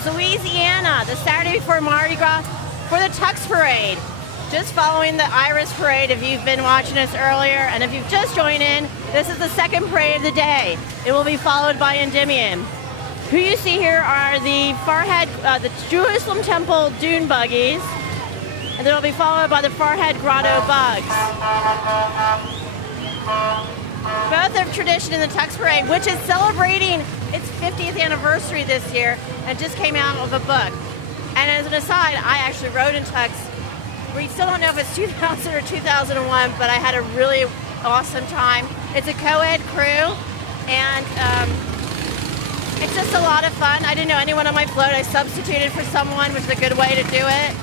Providence, Louisiana, the Saturday before Mardi Gras for the Tuck's Parade. Just following the Iris Parade if you've been watching us earlier, and if you've just joined in, this is the second parade of the day. It will be followed by Endymion. Who you see here are the the Jerusalem Temple Dune Buggies, and then it'll be followed by the Farhead Grotto Bugs. Both are tradition in the Tuck's Parade, which is celebrating its 50th anniversary this year, and just came out of a book. And as an aside, I actually rode in Tuck's. We still don't know if it's 2000 or 2001, but I had a really awesome time. It's a co-ed crew, and it's just a lot of fun. I didn't know anyone on my float. I substituted for someone, which is a good way to do it.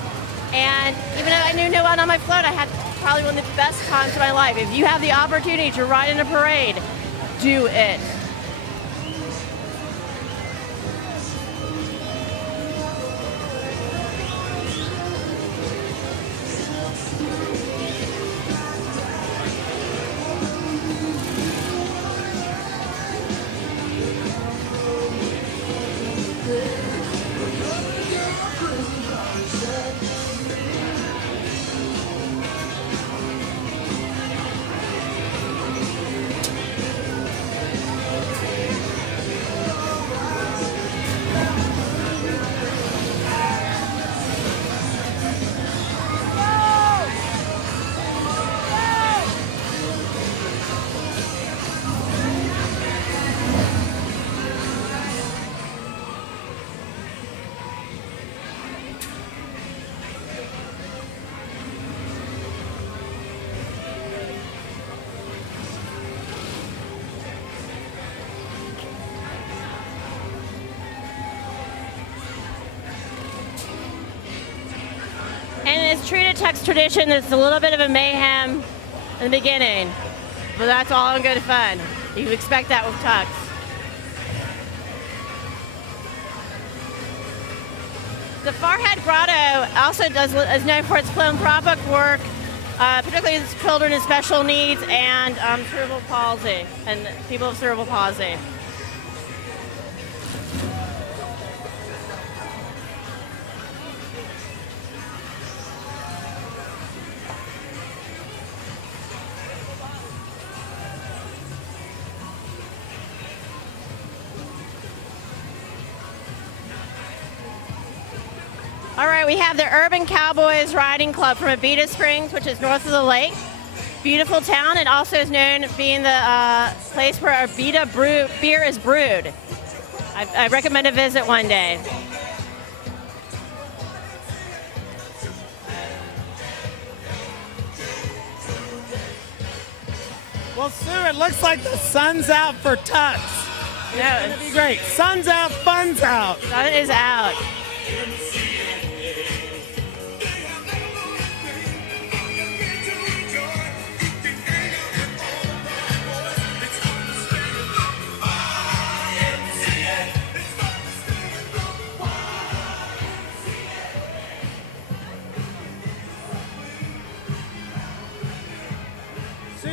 And even though I knew no one on my float, I had probably one of the best times of my life. If you have the opportunity to ride in a parade, do it. And it's true to Tuck's tradition, there's a little bit of a mayhem in the beginning, but that's all in good fun. You expect that with Tuck's. The Farhead Grotto also is known for its philanthropic work, particularly with children with special needs and cerebral palsy, and people with cerebral palsy. All right, we have the Urban Cowboys Riding Club from Abita Springs, which is north of the lake. Beautiful town. It also is known being the place where Abita beer is brewed. I recommend a visit one day. Well, Sue, it looks like the sun's out for Tuck's. It's going to be great. Sun's out, fun's out. Sun is out.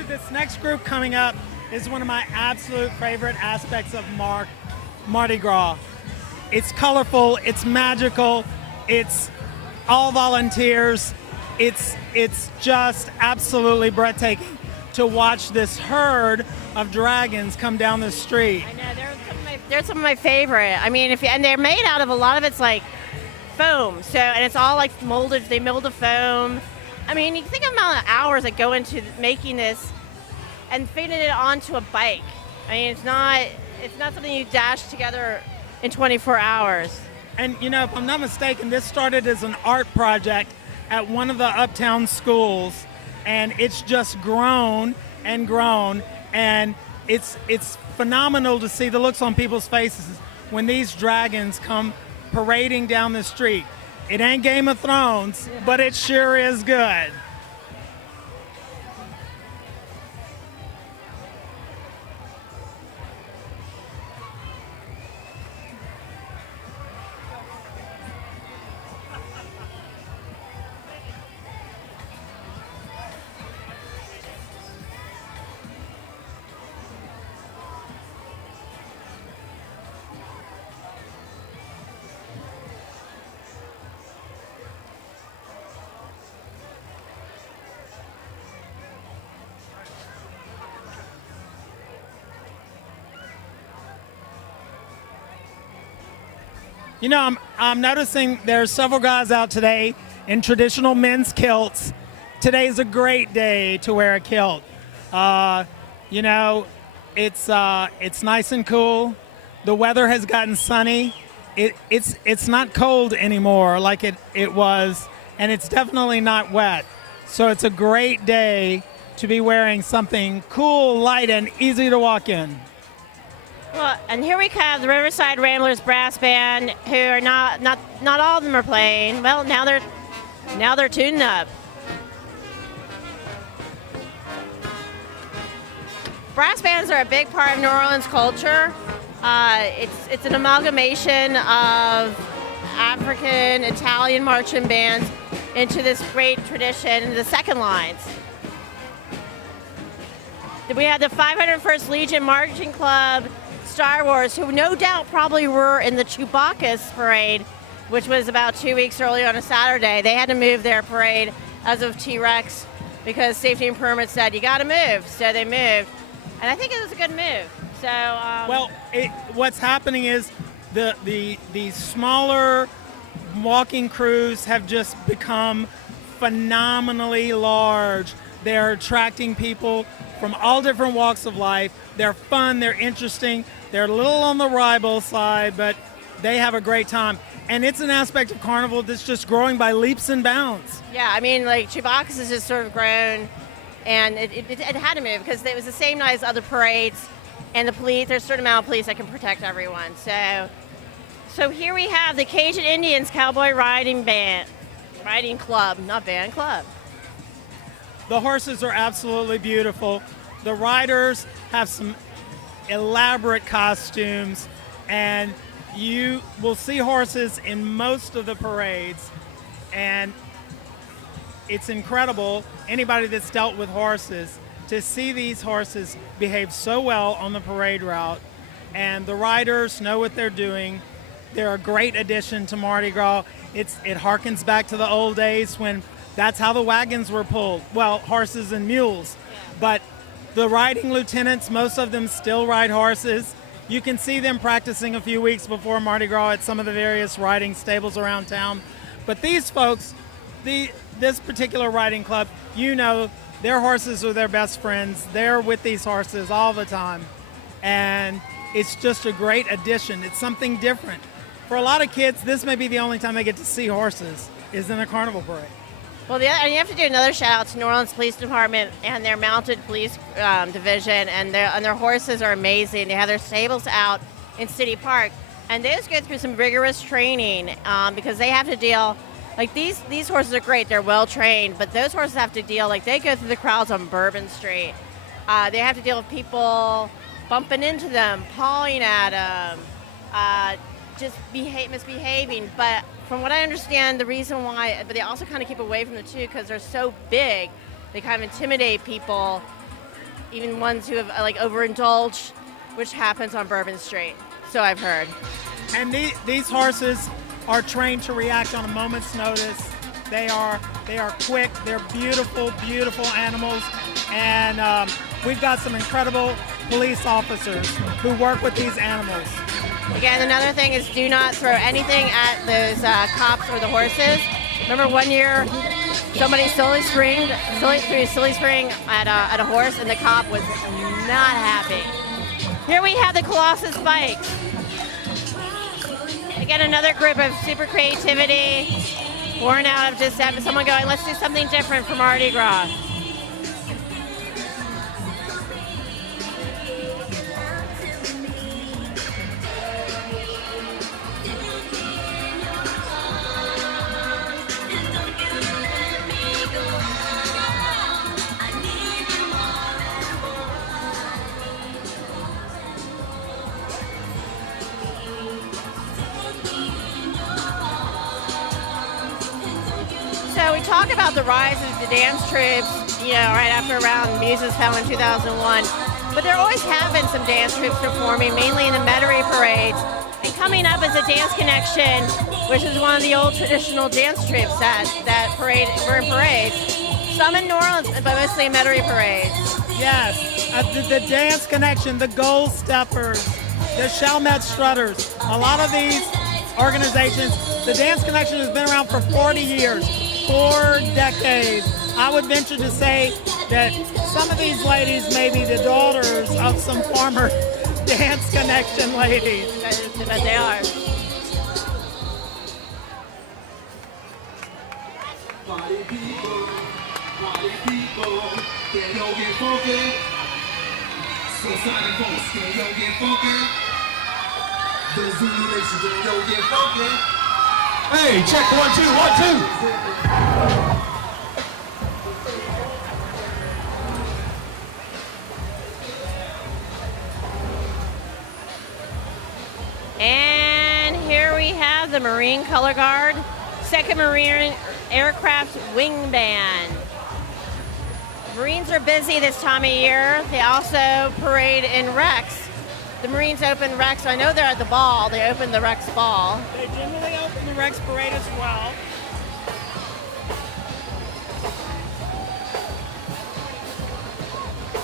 This next group coming up is one of my absolute favorite aspects of Mardi Gras. It's colorful, it's magical, it's all volunteers. It's just absolutely breathtaking to watch this herd of dragons come down the street. I know, they're some of my favorite. I mean, and they're made out of, a lot of it's like foam, and it's all like molded, they mold the foam. I mean, you think of the amount of hours that go into making this and fitting it onto a bike. I mean, it's not something you dash together in 24 hours. And you know, if I'm not mistaken, this started as an art project at one of the uptown schools, and it's just grown and grown, and it's phenomenal to see the looks on people's faces when these dragons come parading down the street. It ain't Game of Thrones, but it sure is good. You know, I'm noticing there's several guys out today in traditional men's kilts. Today's a great day to wear a kilt. You know, it's nice and cool. The weather has gotten sunny. It's not cold anymore like it was, and it's definitely not wet. So it's a great day to be wearing something cool, light, and easy to walk in. Well, and here we have the Riverside Ramblers Brass Band, who are not all of them are playing. Well, now they're tuning up. Brass bands are a big part of New Orleans culture. It's an amalgamation of African, Italian marching bands into this great tradition, the second lines. We had the 501st Legion Marching Club, Star Wars, who no doubt probably were in the Chewbacca's parade, which was about 2 weeks early on a Saturday. They had to move their parade as of T-Rex because safety and permits said, you got to move. So they moved. And I think it was a good move. So well, what's happening is the smaller walking crews have just become phenomenally large. They're attracting people from all different walks of life. They're fun, they're interesting, they're a little on the rival side, but they have a great time. And it's an aspect of Carnival that's just growing by leaps and bounds. Yeah, I mean, like Chewbacca's has just sort of grown, and it had to move because it was the same night as other parades, and the police, there's a certain amount of police that can protect everyone. So here we have the Cajun Indians Cowboy Riding Club, not band, club. The horses are absolutely beautiful. The riders have some elaborate costumes, and you will see horses in most of the parades, and it's incredible, anybody that's dealt with horses, to see these horses behave so well on the parade route, and the riders know what they're doing. They're a great addition to Mardi Gras. It harkens back to the old days when that's how the wagons were pulled. Well, horses and mules. But the riding lieutenants, most of them still ride horses. You can see them practicing a few weeks before Mardi Gras at some of the various riding stables around town. But these folks, this particular riding club, you know, their horses are their best friends. They're with these horses all the time. And it's just a great addition. It's something different. For a lot of kids, this may be the only time they get to see horses, is in a carnival parade. Well, and you have to do another shout out to New Orleans Police Department and their mounted police division, and their horses are amazing. They have their stables out in City Park, and they just go through some rigorous training because they have to deal. Like these horses are great; they're well trained, but those horses have to deal. Like they go through the crowds on Bourbon Street. They have to deal with people bumping into them, pawing at them, just misbehaving. But from what I understand, the reason why, but they also kind of keep away from the two because they're so big, they kind of intimidate people, even ones who have like overindulged, which happens on Bourbon Street. So I've heard. And these horses are trained to react on a moment's notice. They are quick. They're beautiful, beautiful animals, and we've got some incredible police officers who work with these animals. Again, another thing is do not throw anything at those cops or the horses. Remember one year somebody threw a silly string at a horse and the cop was not happy. Here we have the Colossus bikes. Again, another group of super creativity, born out of just having someone going, let's do something different for Mardi Gras. So we talk about the rise of the dance troupes, you know, right after around Muses fell in 2001. But there always have been some dance troupes performing, mainly in the Metairie parades. And coming up is a Dance Connection, which is one of the old traditional dance troupes that were in parades. Some in New Orleans, but mostly in Metairie parades. Yes, the Dance Connection, the Gold Steppers, the Chalmette Strutters. A lot of these organizations. The Dance Connection has been around for 40 years, 4 decades. I would venture to say that some of these ladies may be the daughters of some former Dance Connection ladies. I bet they are. Party people, can you get funky? So Sonic Bones, can you get funky? The Zulu Nation, can you get funky? Hey, check 1 2 1 2. And here we have the Marine Color Guard, 2nd Marine Aircraft Wing Band. Marines are busy this time of year. They also parade in Rex. The Marines open Rex. I know they're at the ball. They open the Rex ball. They generally open the Rex Parade as well.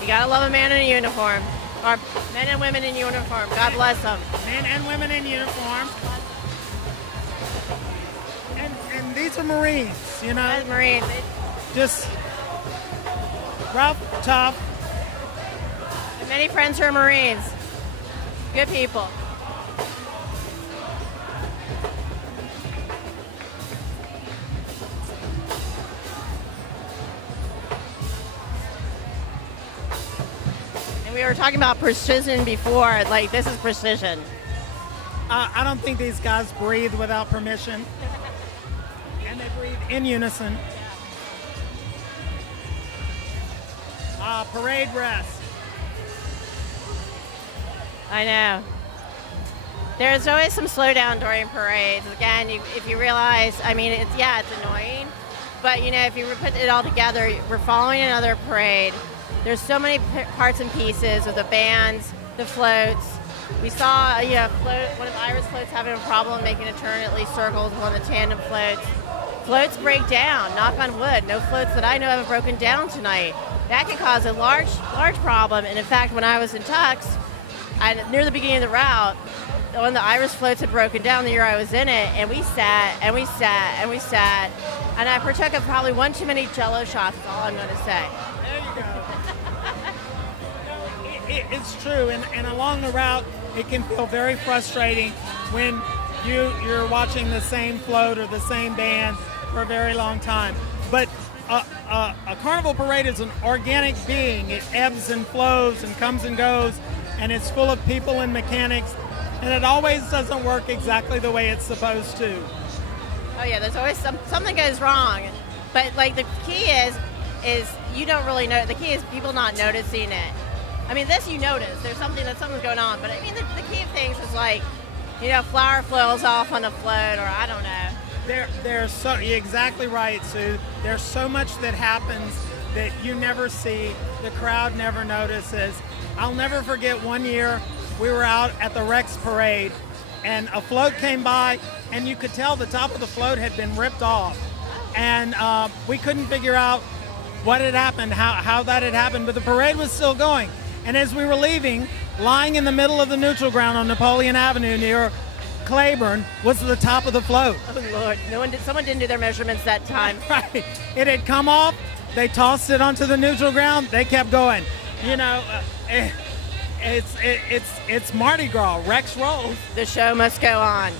You gotta love a man in a uniform. Or men and women in uniform. God bless them. Men and women in uniform. And these are Marines, you know? As Marines. Just rough, tough. And many friends who are Marines. Good people. And we were talking about precision before. Like, this is precision. I don't think these guys breathe without permission. And they breathe in unison. Parade rest. I know. There's always some slowdown during parades. Again, if you realize, I mean, it's annoying. But, you know, if you put it all together, we're following another parade. There's so many parts and pieces of the bands, the floats. We saw one of Ira's floats having a problem making a turn, at least circles, one of the tandem floats. Floats break down, knock on wood. No floats that I know of have broken down tonight. That can cause a large problem. And in fact, when I was in Tux, near the beginning of the route, one of the Irish floats had broken down the year I was in it, and we sat, and we sat, and we sat. And I partook of probably one too many Jello shots, is all I'm going to say. There you go. It's true, and along the route, it can feel very frustrating when you're watching the same float or the same band for a very long time. But a carnival parade is an organic being. It ebbs and flows and comes and goes, and it's full of people and mechanics, and it always doesn't work exactly the way it's supposed to. Oh yeah, there's always something goes wrong. But like the key is you don't really know. The key is people not noticing it. I mean, this you notice. There's something's going on. But I mean, the key of things is like, you know, flour flows off on a float, or I don't know. You're exactly right, Sue. There's so much that happens that you never see. The crowd never notices. I'll never forget one year we were out at the Rex Parade, and a float came by, and you could tell the top of the float had been ripped off. And we couldn't figure out what had happened, how that had happened, but the parade was still going. And as we were leaving, lying in the middle of the neutral ground on Napoleon Avenue near Claiborne was the top of the float. Oh Lord, someone didn't do their measurements that time. Right. It had come off, they tossed it onto the neutral ground, they kept going. You know, it's Mardi Gras, Rex rolls. The show must go on.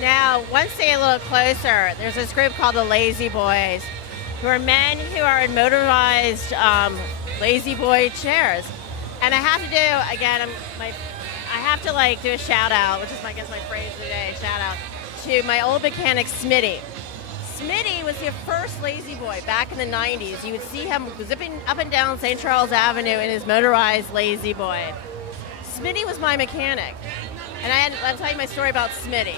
Now, once they get a little closer, there's this group called the Lazy Boys, who are men who are in motorized Lazy Boy chairs. And I have to do, again, I have to like do a shout out, which is I guess my phrase today, shout out, to my old mechanic, Smitty. Smitty was the first Lazy Boy back in the 90s. You would see him zipping up and down St. Charles Avenue in his motorized Lazy Boy. Smitty was my mechanic. And I'll tell you my story about Smitty.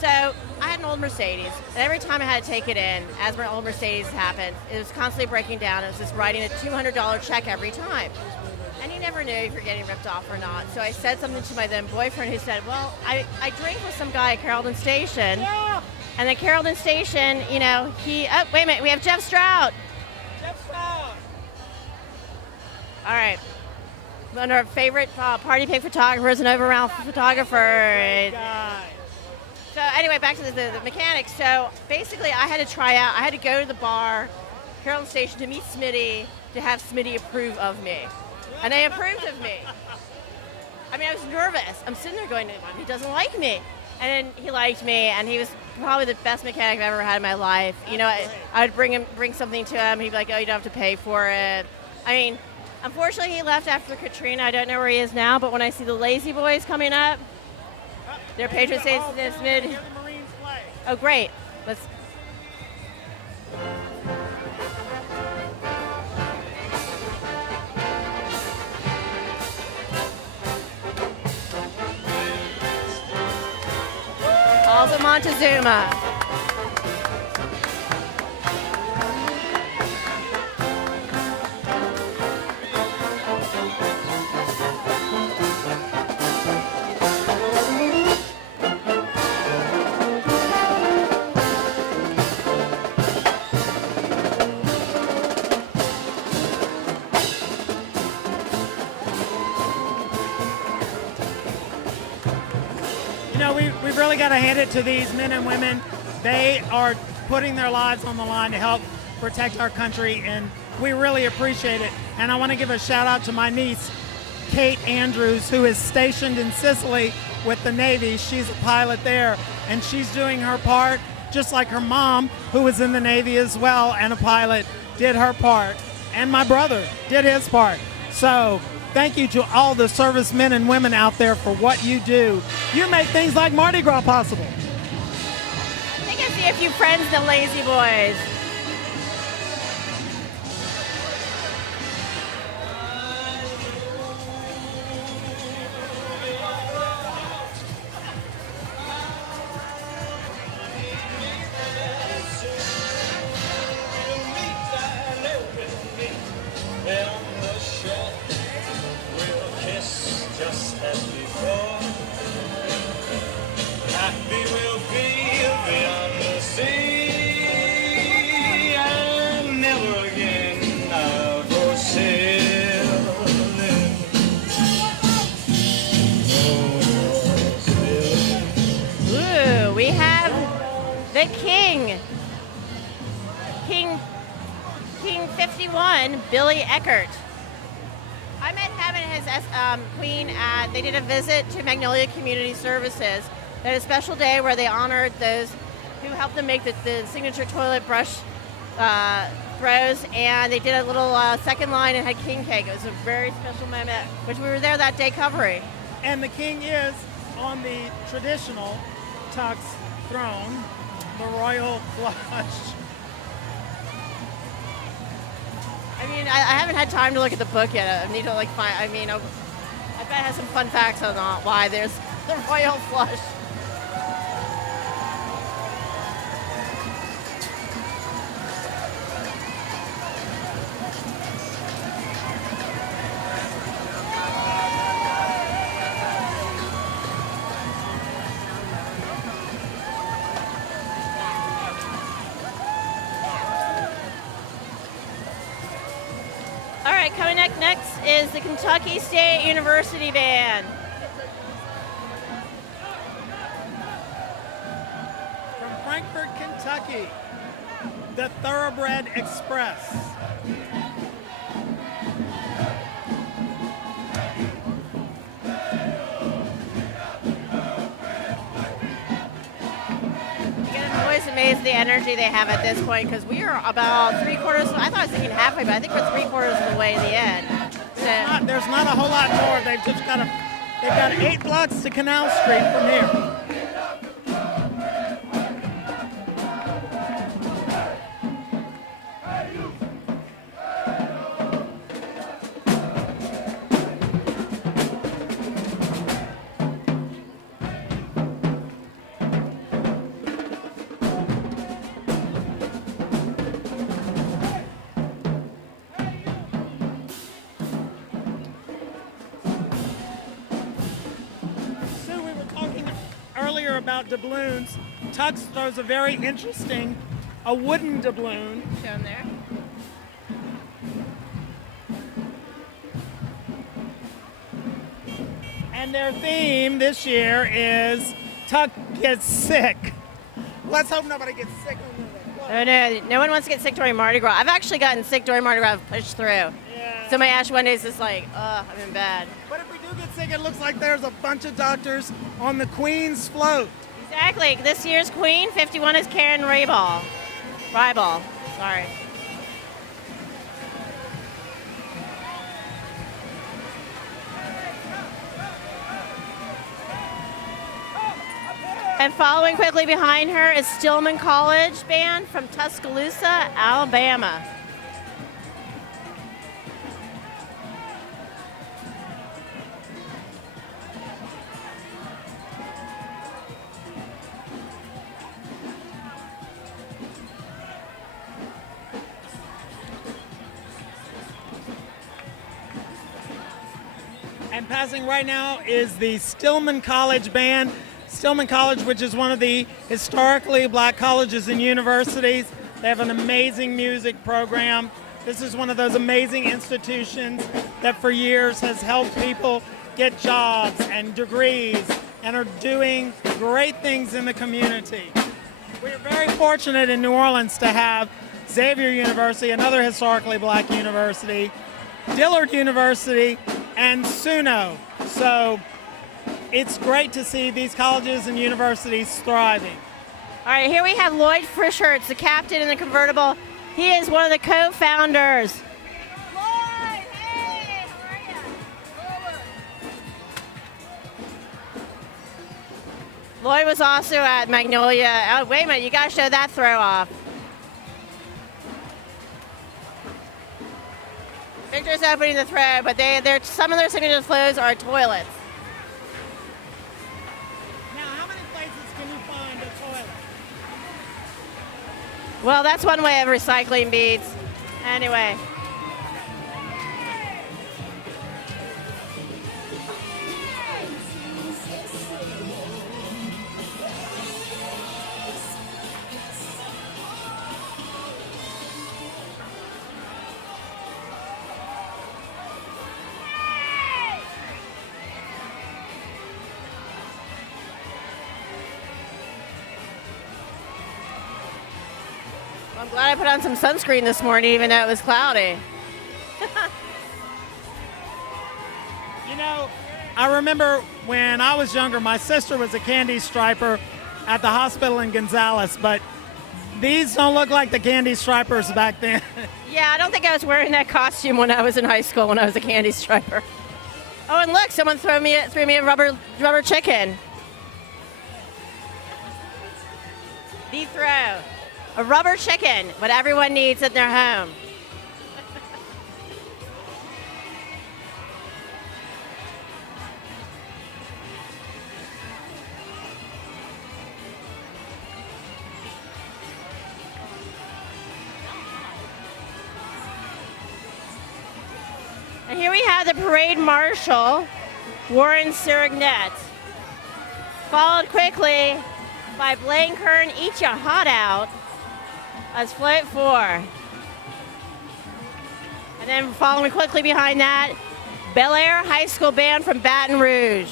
So I had an old Mercedes, and every time I had to take it in, as my old Mercedes happened, it was constantly breaking down. It was just writing a $200 check every time. And you never knew if you're getting ripped off or not. So I said something to my then boyfriend, who said, well, I drank with some guy at Carrollton Station. Yeah. And at Carrollton Station, you know, wait a minute, we have Jeff Stroud. Jeff Stroud. All right. one of our favorite party pig photographers and over-round photographer. God. So anyway, back to the mechanics. So basically, I had to try out. I had to go to the bar, Carrollton Station, to meet Smitty, to have Smitty approve of me. And they approved of me. I mean, I was nervous. I'm sitting there going, he doesn't like me. And then he liked me, and he was probably the best mechanic I've ever had in my life. You know, I would bring something to him. He'd be like, oh, you don't have to pay for it. I mean, unfortunately, he left after Katrina. I don't know where he is now, but when I see the Lazy Boys coming up, their patron saints this mid. Oh, great. Let's. Also Montezuma. We've really got to hand it to these men and women. They are putting their lives on the line to help protect our country, and we really appreciate it. And I want to give a shout out to my niece, Kate Andrews, who is stationed in Sicily with the Navy. She's a pilot there, and she's doing her part, just like her mom, who was in the Navy as well and a pilot, did her part. And my brother did his part. So thank you to all the servicemen and women out there for what you do. You make things like Mardi Gras possible. I think I see a few friends, the Lazy Boys. King 51, Billy Eckert. I met him and his queen at, they did a visit to Magnolia Community Services. They had a special day where they honored those who helped them make the signature toilet brush throws, and they did a little second line and had king cake. It was a very special moment, which we were there that day covering. And the king is on the traditional Tuck's throne, the royal flush. I mean, I haven't had time to look at the book yet. I need to find. I bet it has some fun facts on why there's the royal flush. All right, coming up next is the Kentucky State University Band. From Frankfort, Kentucky, the Thoroughbred Express. Amazed the energy they have at this point, because we are about three-quarters, I thought I was thinking halfway, but I think we're three-quarters of the way to the end. So, there's not a whole lot more. They've got 8 blocks to Canal Street from here. About doubloons. Tuck's throws a very interesting, a wooden doubloon. Shown there. And their theme this year is Tuck Gets Sick. Let's hope nobody gets sick. Oh, no one wants to get sick during Mardi Gras. I've actually gotten sick during Mardi Gras. I've pushed through. Yeah. So my Ash Wednesday is just like, I'm in bed. But if we do get sick, it looks like there's a bunch of doctors on the Queen's float. Exactly. This year's Queen, 51, is Karen Rybal. Sorry. And following quickly behind her is Stillman College Band from Tuscaloosa, Alabama. And passing right now is the Stillman College Band. Stillman College, which is one of the historically black colleges and universities. They have an amazing music program. This is one of those amazing institutions that for years has helped people get jobs and degrees and are doing great things in the community. We're very fortunate in New Orleans to have Xavier University, another historically black university, Dillard University, and SUNO. So it's great to see these colleges and universities thriving. All right, here we have Lloyd Frischhertz, the captain in the convertible. He is one of the co-founders. Lloyd, hey, how are you? Lloyd was also at Magnolia. Oh, wait a minute, you got to show that throw off. Victor's opening the throw, but some of their signature flows are toilets. Now, how many places can you find a toilet? Well, that's one way of recycling beads. Anyway. I'm glad I put on some sunscreen this morning, even though it was cloudy. You know, I remember when I was younger, my sister was a candy striper at the hospital in Gonzales, but these don't look like the candy stripers back then. Yeah, I don't think I was wearing that costume when I was in high school when I was a candy striper. Oh, and look, someone threw me a rubber chicken. The throw. A rubber chicken, what everyone needs in their home. And here we have the parade marshal, Warren Sirignet, followed quickly by Blaine Kern, Eat Ya Hot Out, as float 4. And then following quickly behind that, Bel Air High School Band from Baton Rouge.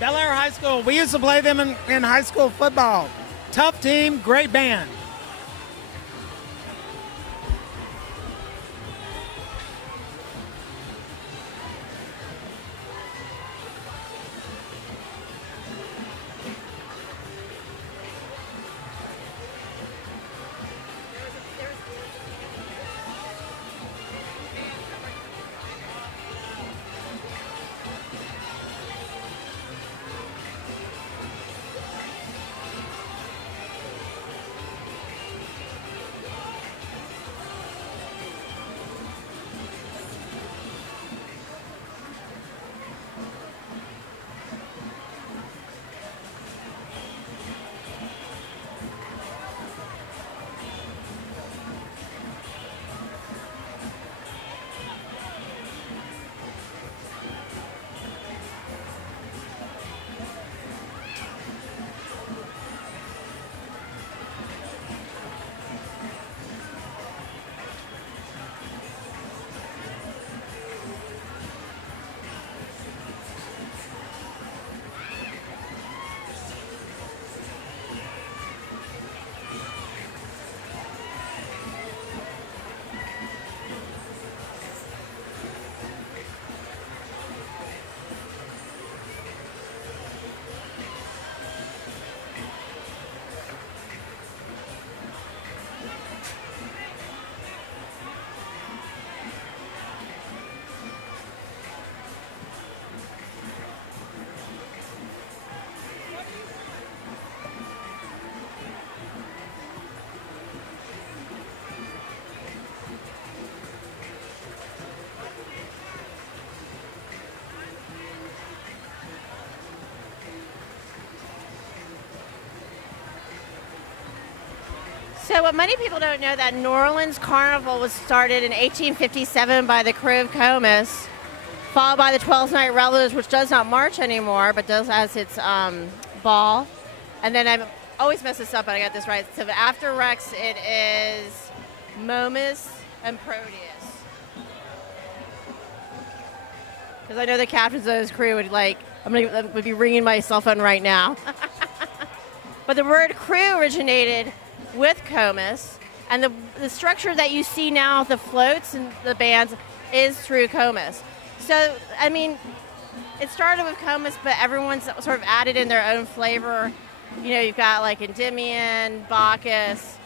Bel Air High School, we used to play them in high school football. Tough team, great band. So what many people don't know, that New Orleans Carnival was started in 1857 by the crew of Comus, followed by the 12th Night Revelers, which does not march anymore, but does has its ball. And then I always mess this up, but I got this right. So after Rex, it is Momus and Proteus. Because I know the captains of those crew would would be ringing my cell phone right now. But the word crew originated with Comus, and the structure that you see now, the floats and the bands, is through Comus. So, I mean, it started with Comus, but everyone's sort of added in their own flavor. You know, you've got like Endymion, Bacchus,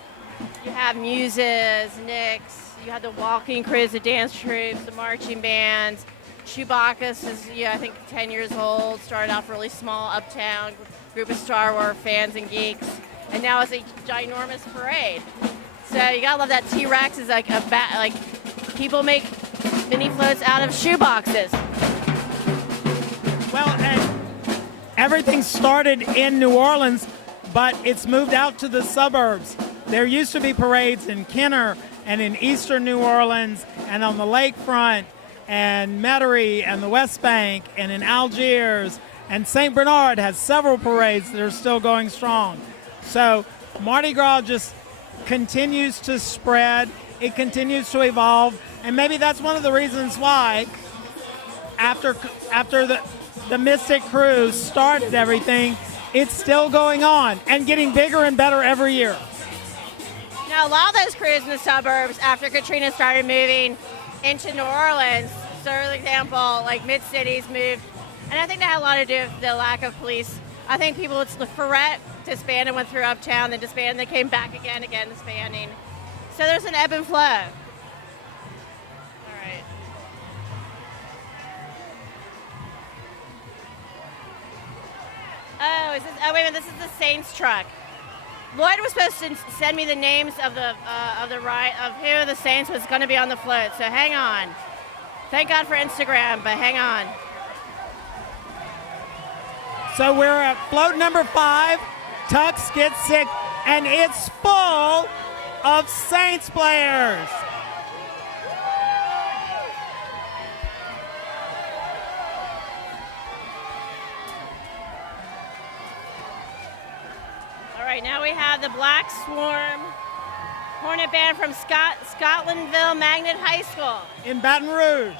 you have Muses, Nyx, you have the walking crews, the dance troops, the marching bands. Chewbacca's is, I think 10 years old, started off really small, uptown group of Star Wars fans and geeks, and now it's a ginormous parade. So you gotta love that. T-Rex is like people make mini floats out of shoe boxes. Well, and everything started in New Orleans, but it's moved out to the suburbs. There used to be parades in Kenner and in eastern New Orleans and on the lakefront and Metairie and the West Bank and in Algiers, and St. Bernard has several parades that are still going strong. So Mardi Gras just continues to spread, it continues to evolve, and maybe that's one of the reasons why after the Mystic Cruise started everything, it's still going on and getting bigger and better every year. Now, a lot of those crews in the suburbs, after Katrina started moving into New Orleans, so for example, like Mid-Cities moved, and I think that had a lot to do with the lack of police. I think the Ferret disbanded, went through Uptown, then disbanded, they came back again disbanding. So there's an ebb and flow. All right. Oh, wait a minute, this is the Saints truck. Lloyd was supposed to send me the names of who the Saints was going to be on the float, so hang on. Thank God for Instagram, but hang on. So we're at float number 5, Tux Gets Sick, and it's full of Saints players. All right, now we have the Black Swarm Hornet Band from Scotlandville Magnet High School. In Baton Rouge.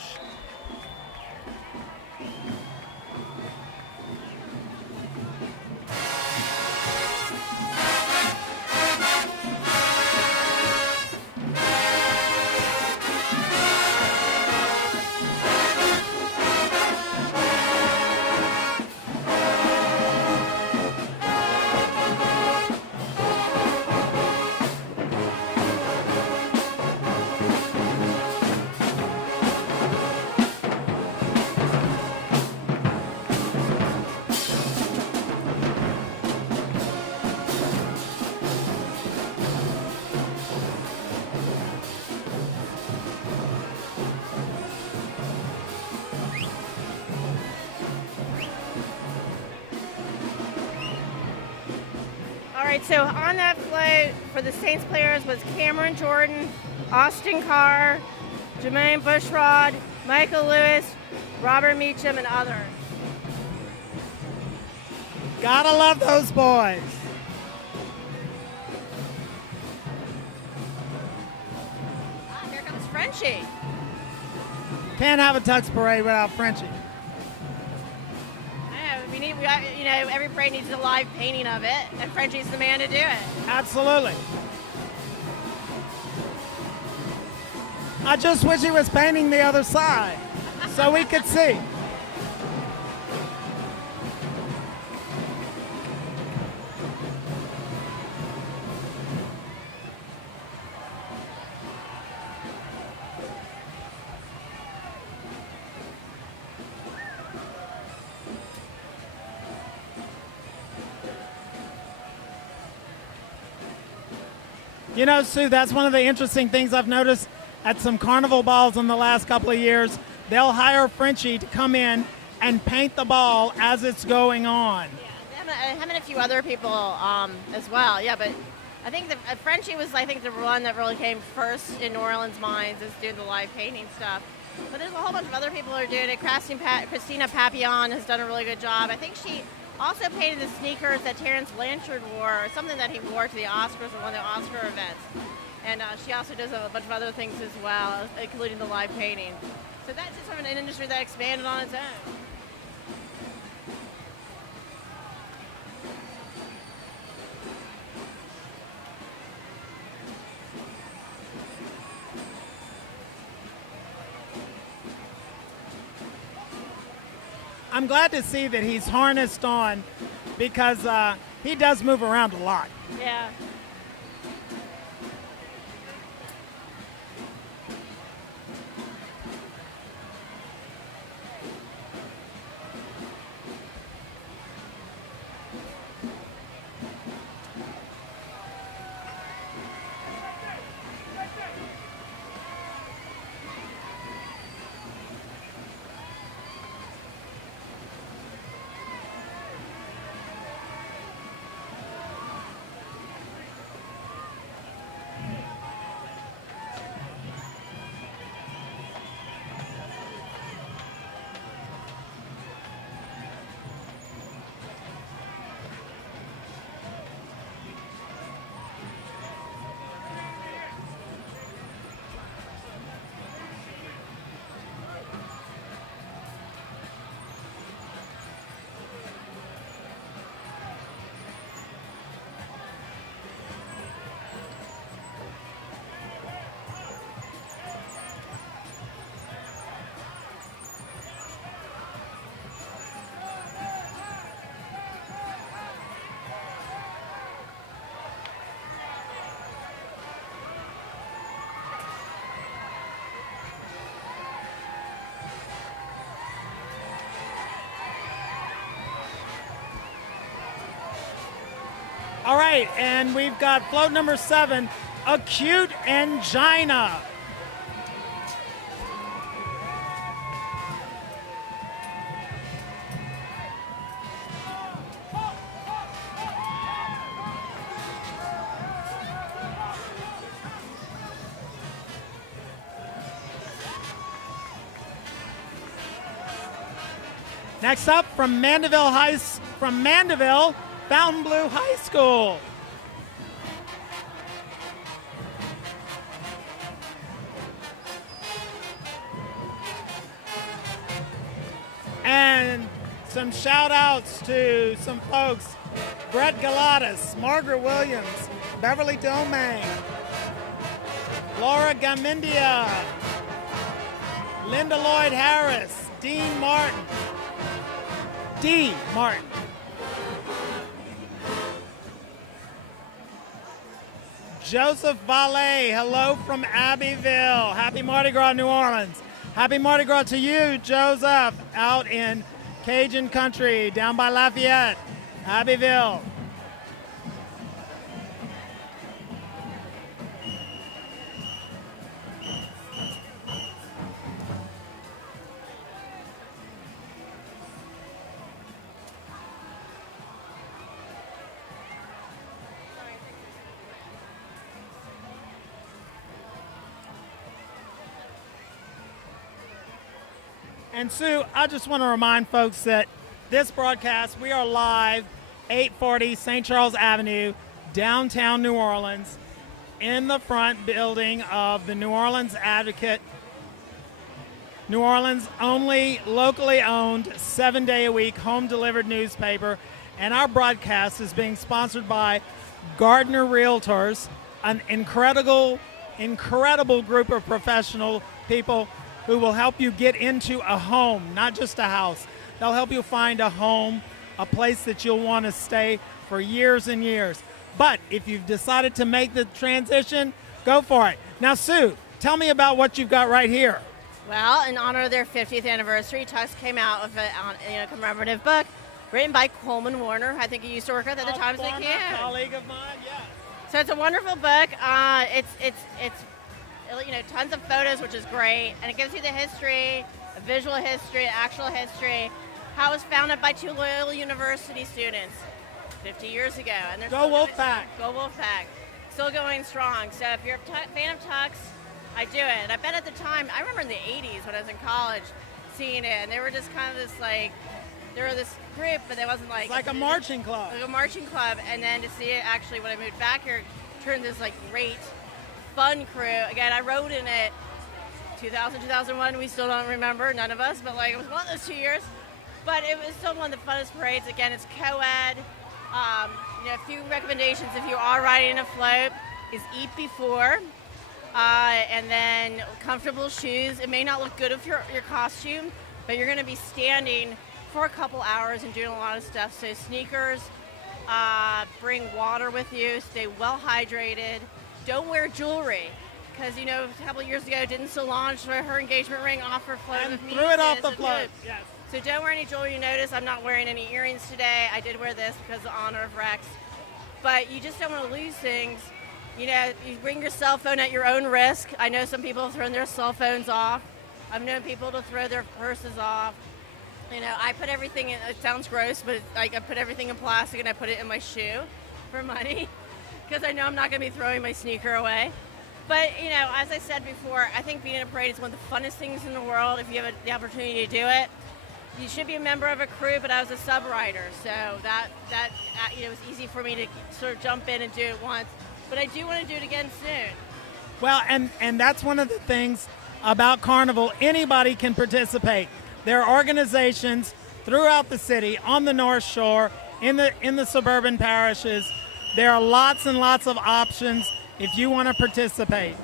So on that float for the Saints players was Cameron Jordan, Austin Carr, Jermaine Bushrod, Michael Lewis, Robert Meacham, and others. Gotta love those boys. Here comes Frenchie. Can't have a Tux parade without Frenchie. Every parade needs a live painting of it, and Frenchie's the man to do it. Absolutely. I just wish he was painting the other side so we could see. You know, Sue, that's one of the interesting things I've noticed at some carnival balls in the last couple of years. They'll hire Frenchie to come in and paint the ball as it's going on. Yeah, him and a few other people as well. Yeah, but I think Frenchie was, I think, the one that really came first in New Orleans' minds is doing the live painting stuff. But there's a whole bunch of other people who are doing it. Christina Papillon has done a really good job. I think she also painted the sneakers that Terrence Blanchard wore, or something that he wore to the Oscars or one of the Oscar events. And she also does a bunch of other things as well, including the live painting. So that's just sort of an industry that expanded on its own. I'm glad to see that he's harnessed on because he does move around a lot. Yeah. All right, and we've got float number 7, Acute Angina. Next up from Mandeville, Fontainebleau High School. And some shout outs to some folks: Brett Galatas, Margaret Williams, Beverly Domingue, Laura Gamindia, Linda Lloyd Harris, Dean Martin, D. Martin. Joseph Valet, hello from Abbeville. Happy Mardi Gras, New Orleans. Happy Mardi Gras to you, Joseph, out in Cajun country, down by Lafayette, Abbeville. And Sue, I just want to remind folks that this broadcast, we are live, 840 St. Charles Avenue, downtown New Orleans, in the front building of the New Orleans Advocate, New Orleans' only locally owned 7-day-a-week home-delivered newspaper. And our broadcast is being sponsored by Gardner Realtors, an incredible group of professional people who will help you get into a home, not just a house. They'll help you find a home, a place that you'll want to stay for years and years. But if you've decided to make the transition, go for it. Now, Sue, tell me about what you've got right here. Well, in honor of their 50th anniversary, Tuck's came out with a commemorative book written by Coleman Warner. I think he used to work with at the Times of the Can. Colleague of mine, yes. So it's a wonderful book. It's tons of photos, which is great, and it gives you the history, a visual history, actual history, how it was founded by 2 Loyola University students 50 years ago. And Go Wolfpack! Go Wolfpack! still going strong. So if you're a fan of Tucks, I do it. And I bet at the time, I remember in the 80s when I was in college seeing it, and they were just kind of this like, they were this group, but it wasn't like... It's like a marching club. Like a marching club, and then to see it actually when I moved back here, turned this like great, fun crew. Again, I rode in it 2000, 2001, we still don't remember, none of us, but like it was one of those 2 years. But it was still one of the funnest parades. Again, it's co-ed. A few recommendations if you are riding a float is eat before, and then comfortable shoes. It may not look good with your costume, but you're going to be standing for a couple hours and doing a lot of stuff. So sneakers, bring water with you, stay well hydrated. Don't wear jewelry, because a couple years ago, didn't Solange throw her engagement ring off her float? And threw it off the float. Yes. So don't wear any jewelry. You notice I'm not wearing any earrings today. I did wear this because of honor of Rex. But you just don't want to lose things. You bring your cell phone at your own risk. I know some people have thrown their cell phones off. I've known people to throw their purses off. I put everything in, it sounds gross, but I put everything in plastic and I put it in my shoe for money because I know I'm not going to be throwing my sneaker away. But, as I said before, I think being in a parade is one of the funnest things in the world if you have the opportunity to do it. You should be a member of a crew, but I was a sub rider, so that it was easy for me to sort of jump in and do it once. But I do want to do it again soon. Well, and that's one of the things about Carnival. Anybody can participate. There are organizations throughout the city, on the North Shore, in the suburban parishes. There are lots and lots of options if you want to participate.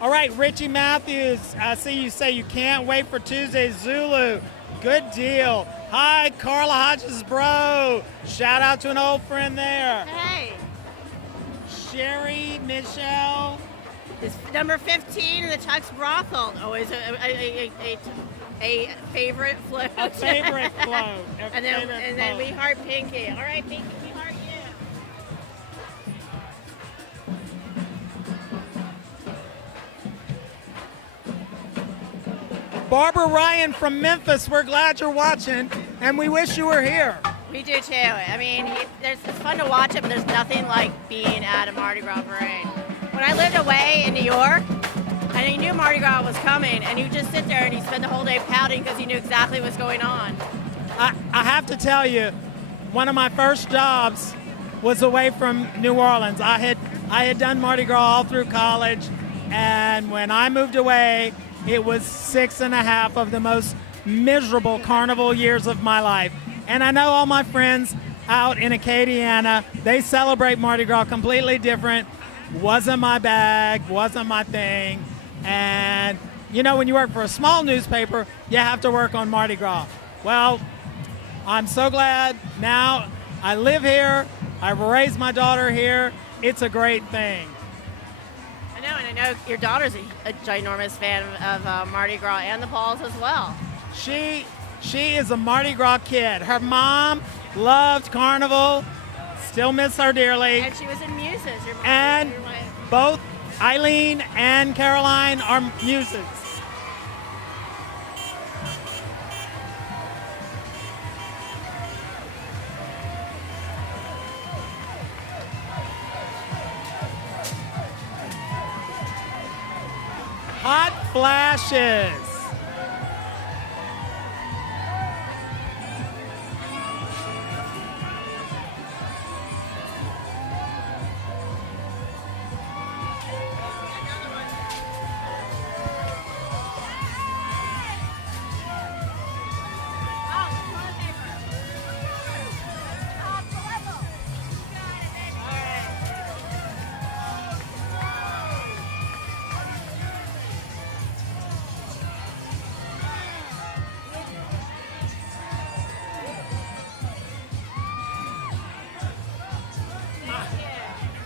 All right, Richie Matthews, I see you say you can't wait for Tuesday, Zulu. Good deal. Hi, Carla Hodges, bro. Shout out to an old friend there. Hey. Sherry, Michelle. It's number 15 in the Tuck's Brothel. Always a favorite float. A favorite float. And then we heart Pinky. All right, Pinky, we heart you. Barbara Ryan from Memphis, we're glad you're watching, and we wish you were here. We do too. I mean, it's fun to watch it, but there's nothing like being at a Mardi Gras parade. When I lived away in New York, and you knew Mardi Gras was coming, and you just sit there and you spend the whole day pouting because you knew exactly what's going on. I have to tell you, one of my first jobs was away from New Orleans. I had done Mardi Gras all through college, and when I moved away, it was 6.5 of the most miserable Carnival years of my life. And I know all my friends out in Acadiana, they celebrate Mardi Gras completely different. Wasn't my bag, wasn't my thing. And, when you work for a small newspaper, you have to work on Mardi Gras. Well, I'm so glad now I live here. I've raised my daughter here. It's a great thing. And I know your daughter's a ginormous fan of Mardi Gras and the balls as well. She is a Mardi Gras kid. Her mom loved Carnival, still miss her dearly. And she was in Muses. Your mom and both Eileen and Caroline are Muses. Hot flashes.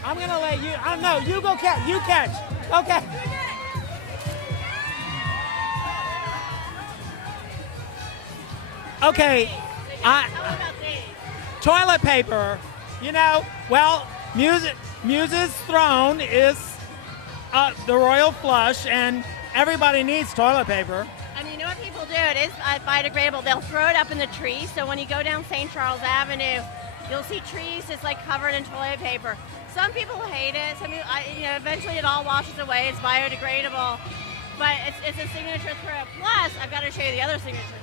I'm going to let you, no, you go catch, you catch. Okay. Okay, toilet paper You know, well, Muse's throne is the royal flush, and everybody needs toilet paper. And you know what people do? It is biodegradable. They'll throw it up in the tree. So when you go down St. Charles Avenue, you'll see trees just like covered in toilet paper. Some people hate it. Some people, eventually it all washes away. It's biodegradable, but it's a signature throw. Plus, I've got to show you the other signature throw.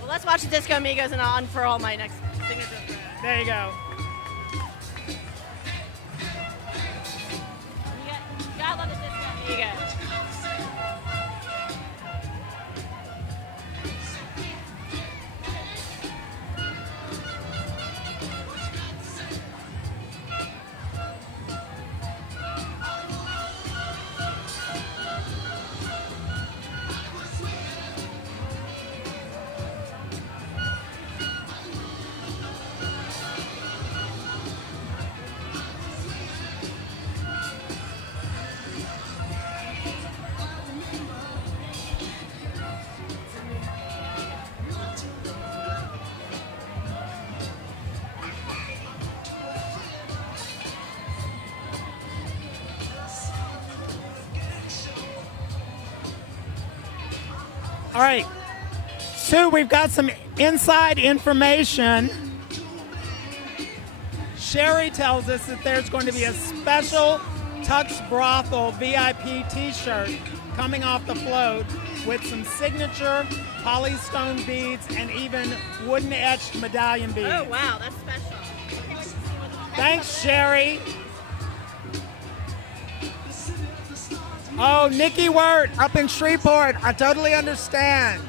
Well, let's watch the Disco Amigos, and I'll unfurl my next signature throw. There you go. You gotta love the Disco Amigos. All right, Sue, we've got some inside information. Sherry tells us that there's going to be a special Tuck's Brothel VIP t-shirt coming off the float with some signature polystone beads and even wooden etched medallion beads. Oh, wow, that's special. Okay, let's see what Thanks, Sherry. Oh, Nikki Wirt up in Shreveport. I totally understand.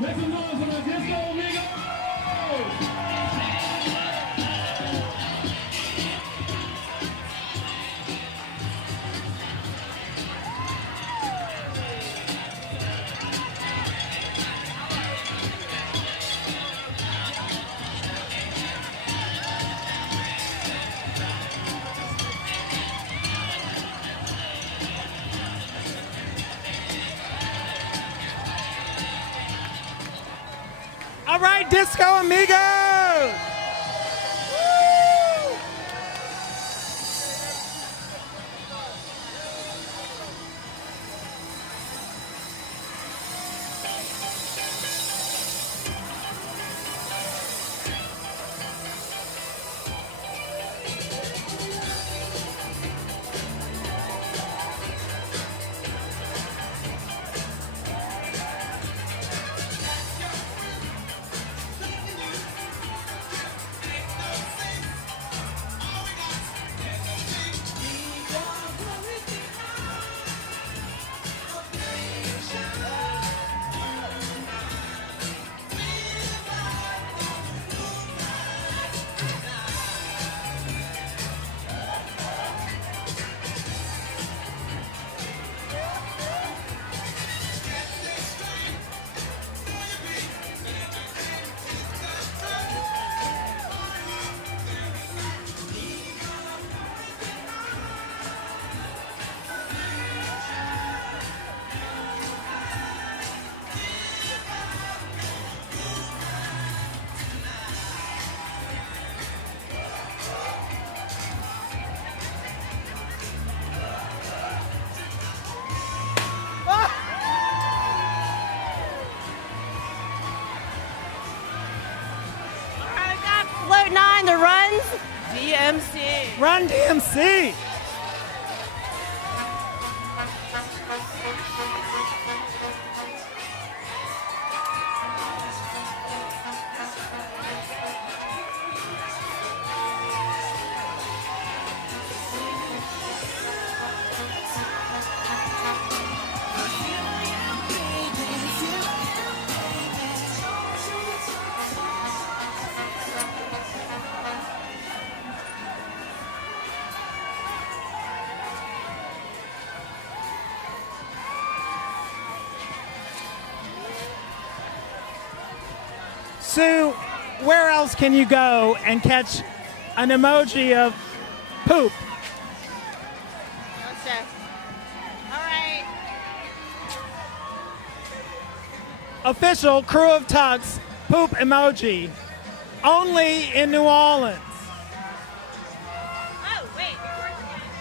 Make some noise for my Disco Amigos! All right, Disco Amigos! Woo! DMC. Run DMC. Sue, where else can you go and catch an emoji of poop? Let's check. All right. Official Crew of Tucks poop emoji. Only in New Orleans. Oh, wait.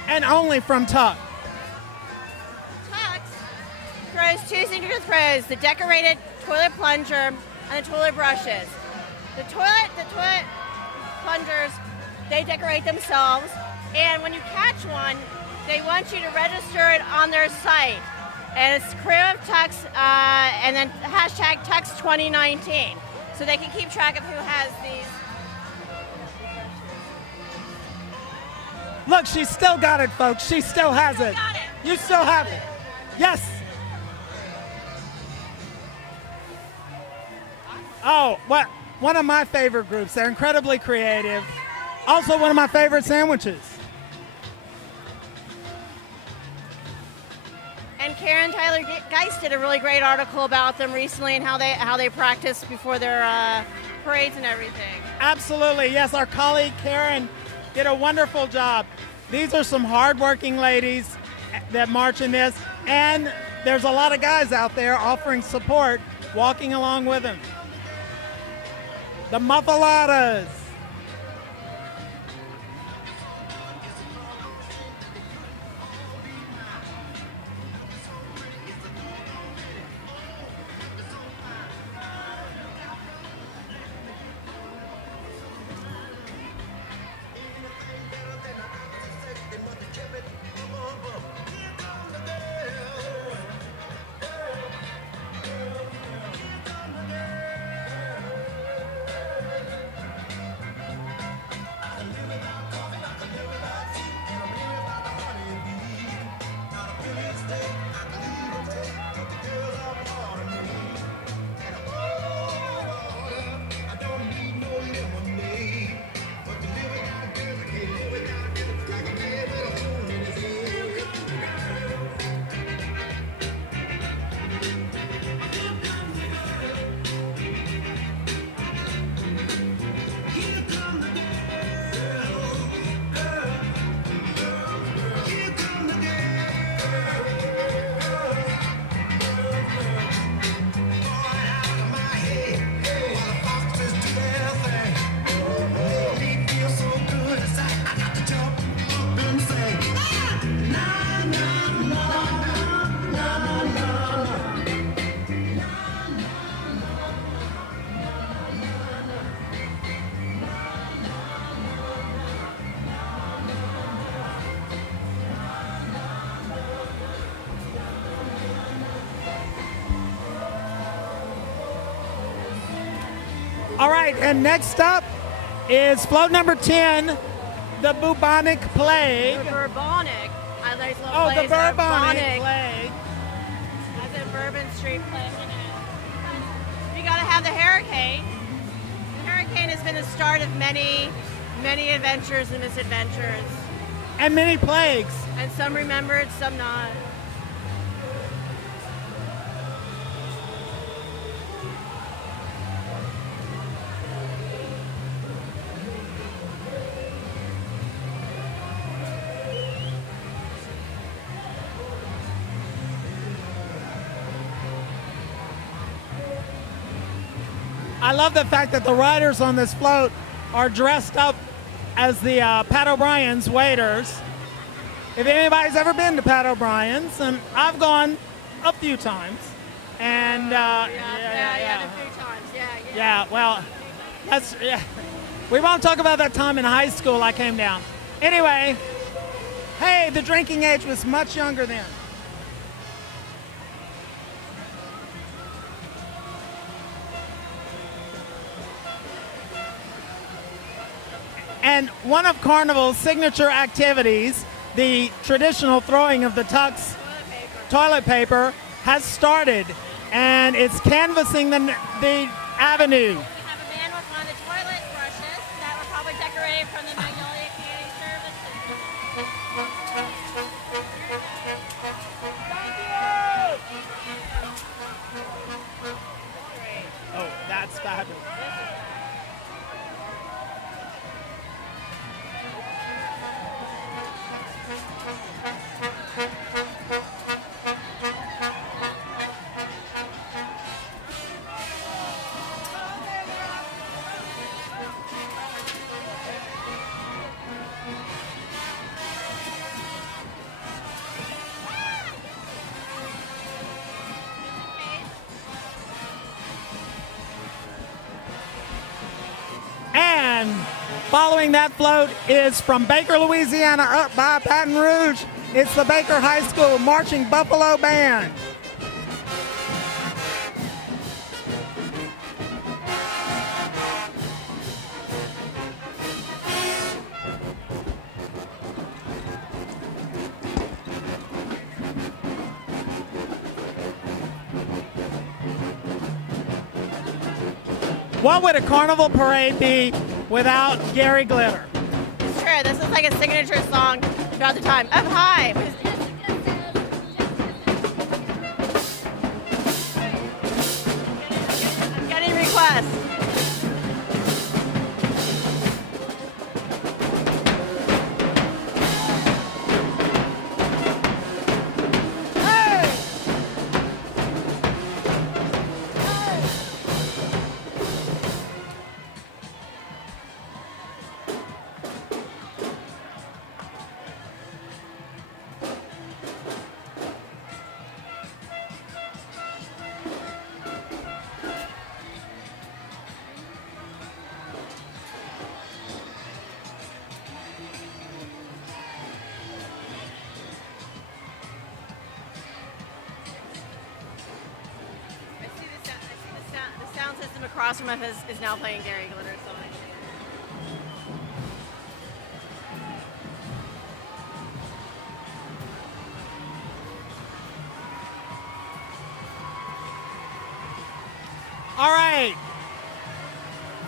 And only from Tuck. Tuck throws two signature throws, the decorated toilet plunger and the toilet brushes. The toilet plungers, they decorate themselves, and when you catch one, they want you to register it on their site. And it's Crew of Tucks, and then hashtag Tucks 2019, so they can keep track of who has these. Look, she still got it, folks. She still has it. Got it. You still have it. Yes. Oh, what? One of my favorite groups. They're incredibly creative. Also, one of my favorite sandwiches. And Karen Tyler Geist did a really great article about them recently and how they practice before their parades and everything. Absolutely. Yes, our colleague Karen did a wonderful job. These are some hardworking ladies that march in this, and there's a lot of guys out there offering support, walking along with them. The Muffaladas. All right, and next up is float number 10, the Bourbonic Plague. The Bourbonic. I like little Oh, the plays that are Bourbonic Bonic, Plague. as in Bourbon Street Plague. You gotta have the Hurricane. The Hurricane has been the start of many, many adventures and misadventures. And many plagues. And some remembered, some not. I love the fact that the riders on this float are dressed up as the Pat O'Brien's waiters. If anybody's ever been to Pat O'Brien's, and I've gone a few times, and Yeah, a few times. Yeah. yeah, well, Yeah. We won't talk about that time in high school I came down. Anyway, hey, the drinking age was much younger then. And one of Carnival's signature activities, the traditional throwing of the Tuck's toilet paper, has started, and it's canvassing the avenue. We have a man with one of the toilet brushes that were probably decorated from the Magnolia Community Services. Oh, that's fabulous. And following that float is from Baker, Louisiana, up by Baton Rouge. It's the Baker High School Marching Buffalo Band. What would a carnival parade be without Gary Glitter? It's true. This is like a signature song throughout the time. Up high. I'm getting requests. The sound system across from us is now playing Gary Glitter's song. All right.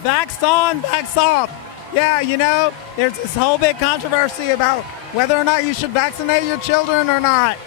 Vax on, vax off. Yeah, you know, there's this whole big controversy about whether or not you should vaccinate your children or not.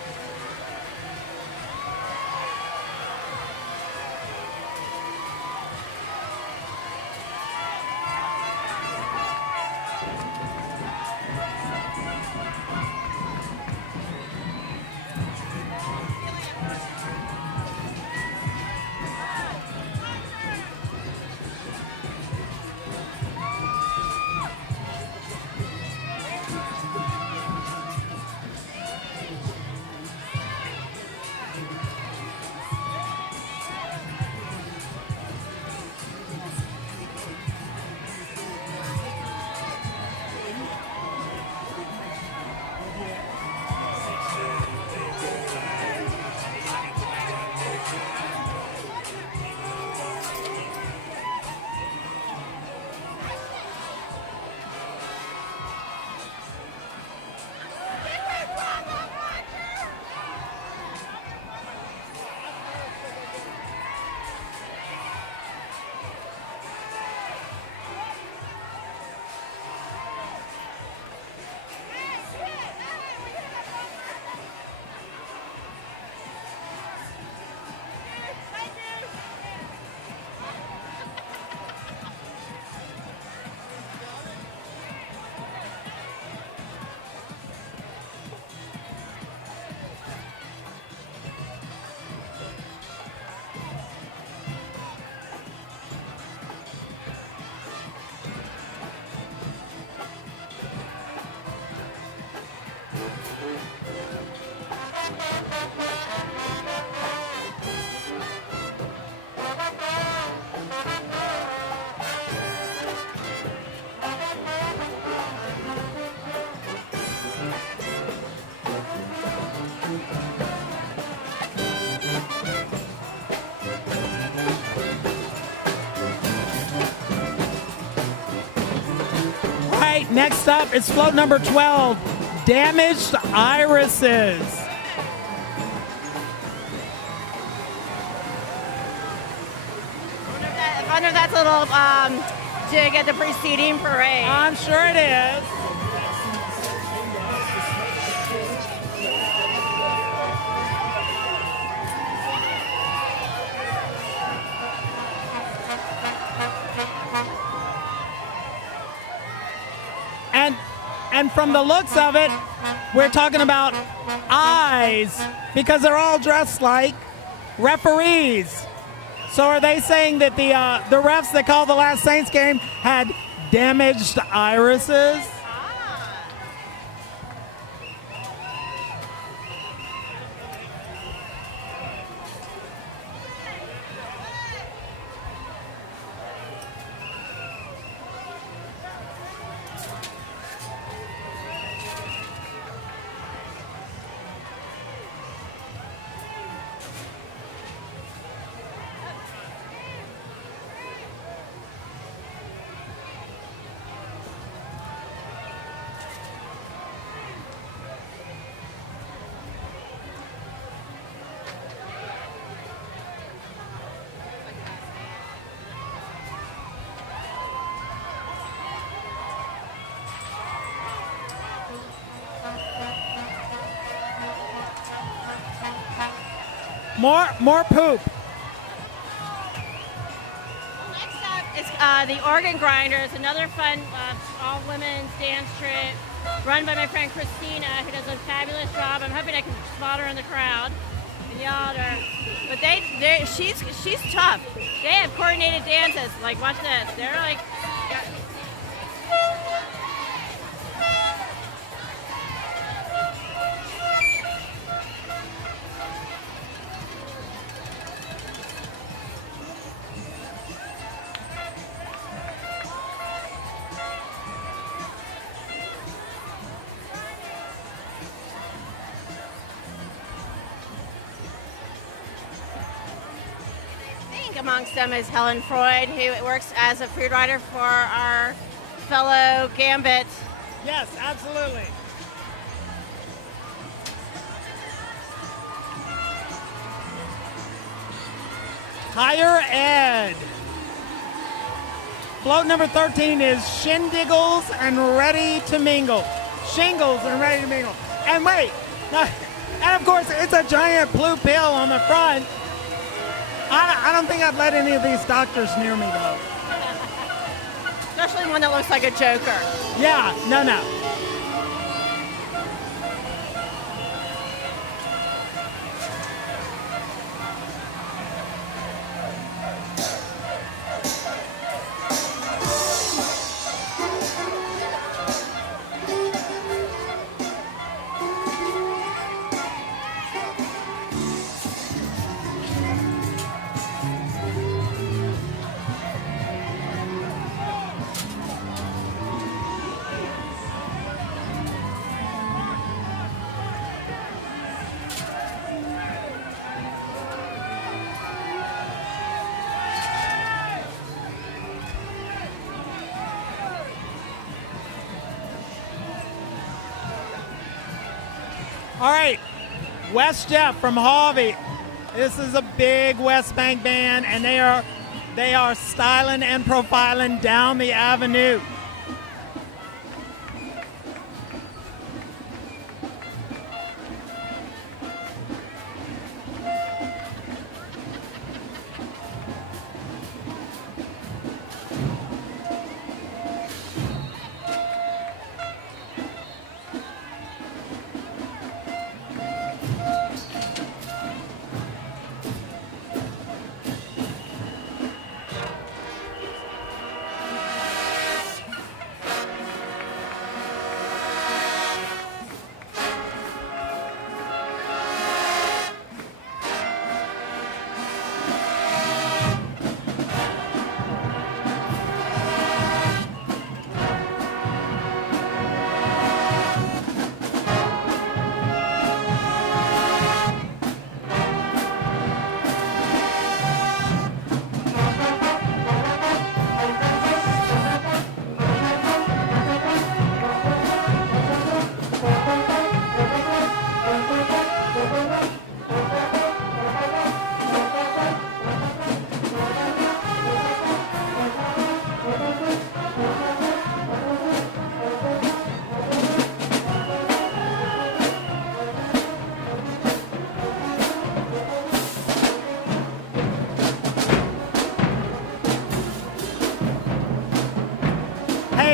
right, next up is float number 12, Damaged Irises. I wonder if that's a little dig at the preceding parade. I'm sure it is. And from the looks of it, we're talking about eyes because they're all dressed like referees. So are they saying that the refs that called the last Saints game had damaged irises? More poop. Next up is the Organ Grinders, another fun all-women's dance troupe run by my friend Christina, who does a fabulous job. I'm hoping I can spot her in the crowd and yell at her. But she's tough. They have coordinated dances. Like, watch this. They're like... Amongst them is Helen Freud, who works as a food writer for our fellow Gambit. Yes, absolutely. Higher Ed. Float number 13 is Shindiggles and Ready to Mingle. Shingles and Ready to Mingle. And wait, and of course it's a giant blue pill on the front. I don't think I'd let any of these doctors near me, though. Especially one that looks like a Joker. Yeah, no. All right, West Jeff from Harvey. This is a big West Bank band, and they are styling and profiling down the avenue.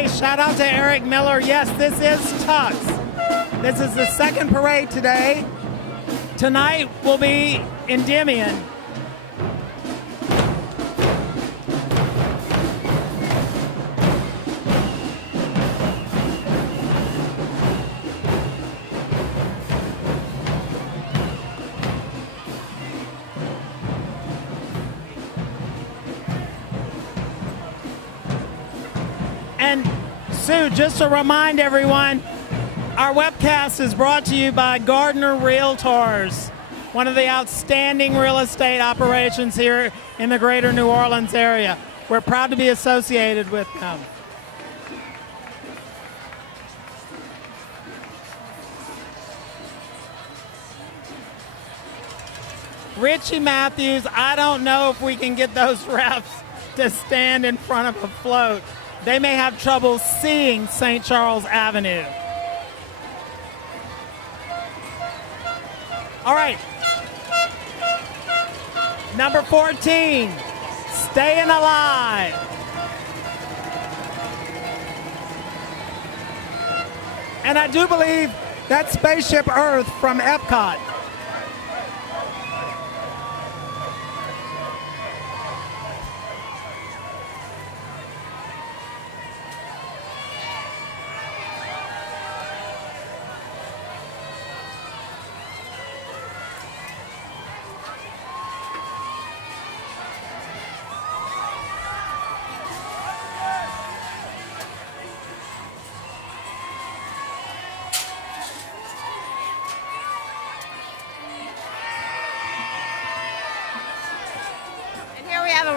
shout out to Eric Miller. Yes, this is Tuck's. This is the second parade today. Tonight will be Endymion. And Sue, just to remind everyone, our webcast is brought to you by Gardner Realtors, one of the outstanding real estate operations here in the greater New Orleans area. We're proud to be associated with them. Richie Matthews, I don't know if we can get those reps to stand in front of a float. They may have trouble seeing St. Charles Avenue. All right. Number 14, Staying Alive. And I do believe that's Spaceship Earth from Epcot.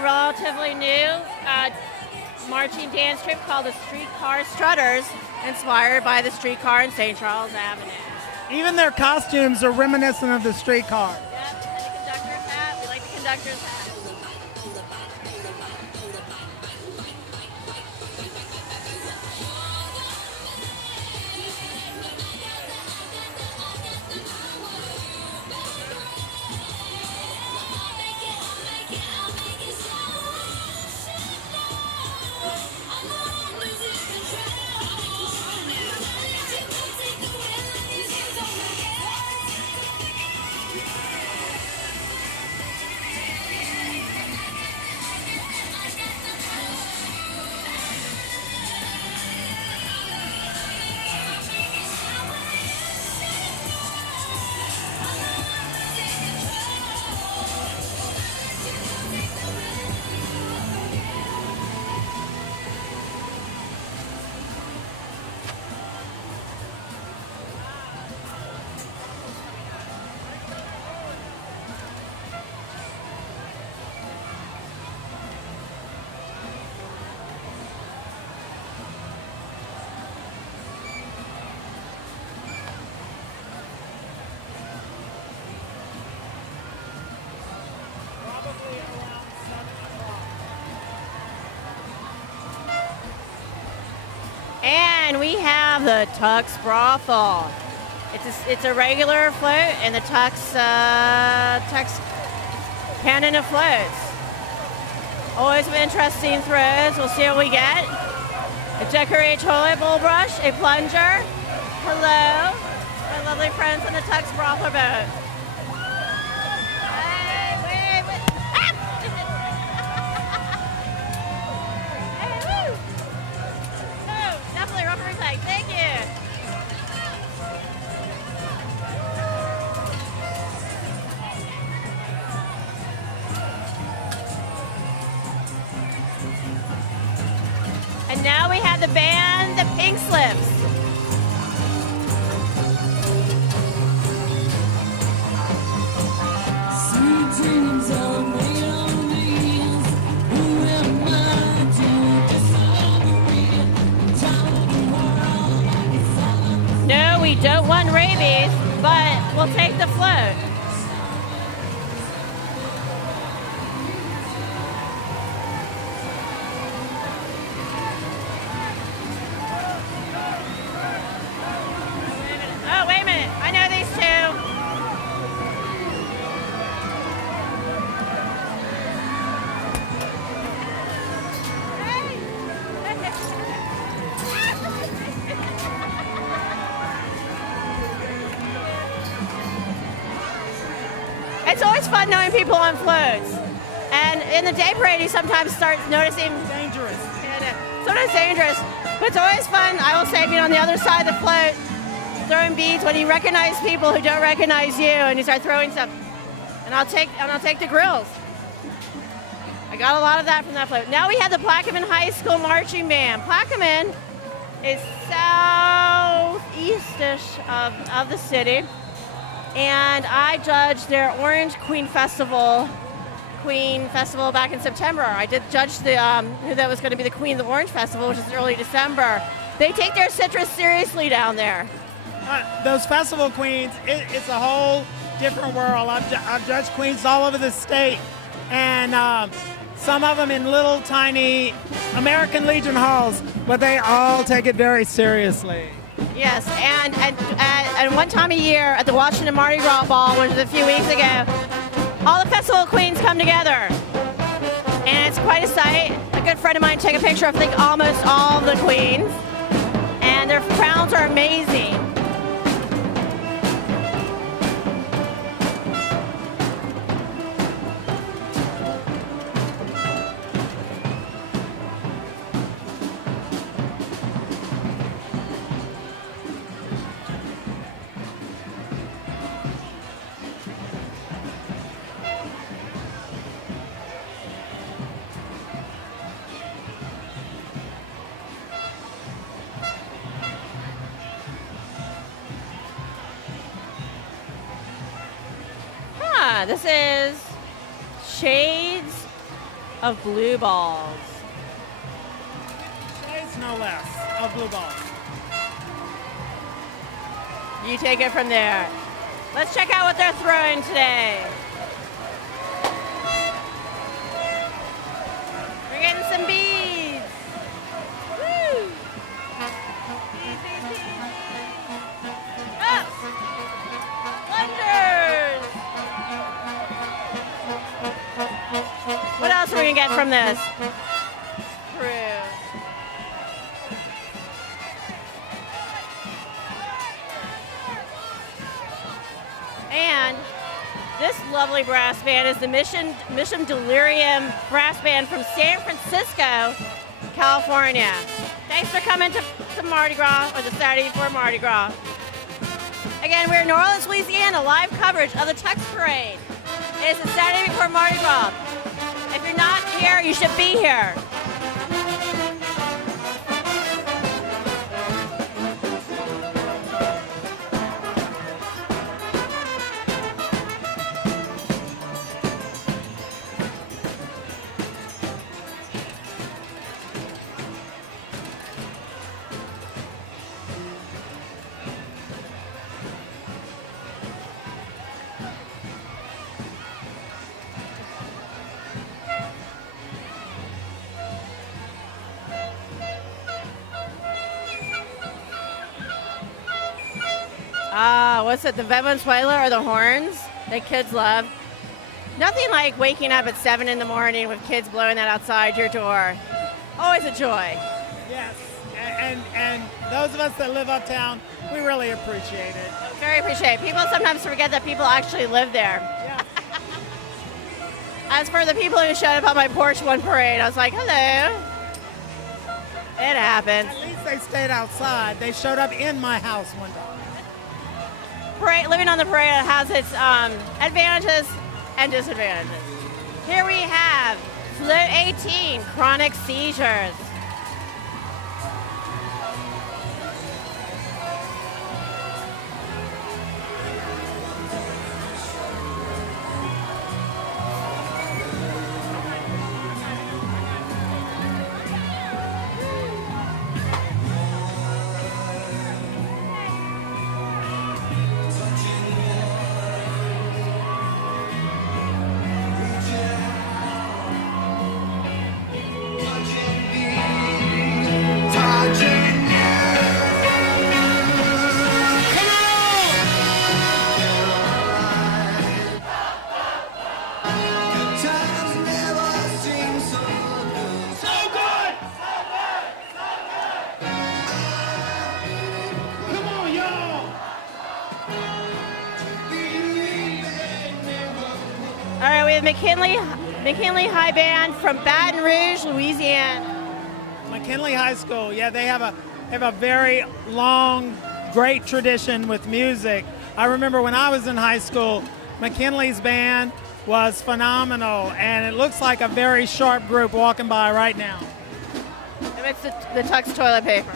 Relatively new marching dance troupe called the Streetcars Strutters, inspired by the streetcar in St. Charles Avenue. Even their costumes are reminiscent of the streetcar. Yep, and the conductor's hat. We like the conductor's hat. And we have the Tuck's Brothel. It's a regular float and the Tuck's cannon of floats. Always some interesting throws. We'll see what we get. A decorated toilet bowl brush, a plunger. Hello, our lovely friends on the Tuck's Brothel boat. Thank you. And now we have the band, the Pink Slips. Sweet dreams are made on wheels. Who am I to disagree? No, we don't want rabies, but we'll take the float. Oh, wait a minute. I know these two. It's always fun knowing people on floats. And in the day parade, you sometimes start noticing Dangerous. sometimes dangerous, but it's always fun. I will say, being on the other side of the float, throwing beads when you recognize people who don't recognize you, and you start throwing stuff. And I'll take the grills. I got a lot of that from that float. Now we have the Plaquemine High School Marching Band. Plaquemine is southeastish of the city, and I judged their Orange Queen Festival back in September. I did judge the who that was going to be the Queen of the Orange Festival, which is early December. They take their citrus seriously down there. Those festival queens, it's a whole different world. I've judged queens all over the state, and some of them in little tiny American Legion halls, but they all take it very seriously. Yes, and one time a year at the Washington Mardi Gras Ball, which was a few weeks ago, all the festival queens come together, and it's quite a sight. A good friend of mine took a picture of, I think, almost all of the queens, and their crowns are amazing. This is Shades of Blue Balls. Shades no less of blue balls. You take it from there. Let's check out what they're throwing today. We're getting some beads. Woo! Beads, beads, beads. Up! Plungers! What else are we gonna get from this cruise? And this lovely brass band is the Mission Delirium brass band from San Francisco, California. Thanks for coming to Mardi Gras, or the Saturday before Mardi Gras. Again, we're in New Orleans, Louisiana, live coverage of the Tux Parade. It is the Saturday before Mardi Gras. If you're not here, you should be here. What's it, the Venezuela or the horns that kids love? Nothing like waking up at 7 in the morning with kids blowing that outside your door. Always a joy. Yes, and those of us that live uptown, we really appreciate it. Very appreciate it. People sometimes forget that people actually live there. Yeah. As for the people who showed up on my porch one parade, I was like, hello. It happens. At least they stayed outside. They showed up in my house one day. Parade, living on the parade has its advantages and disadvantages. Here we have Float 18, Chronic Seizures. the McKinley High Band from Baton Rouge, Louisiana. McKinley High School, yeah, they have a very long, great tradition with music. I remember when I was in high school, McKinley's band was phenomenal, and it looks like a very sharp group walking by right now. And it's the Tuck's toilet paper.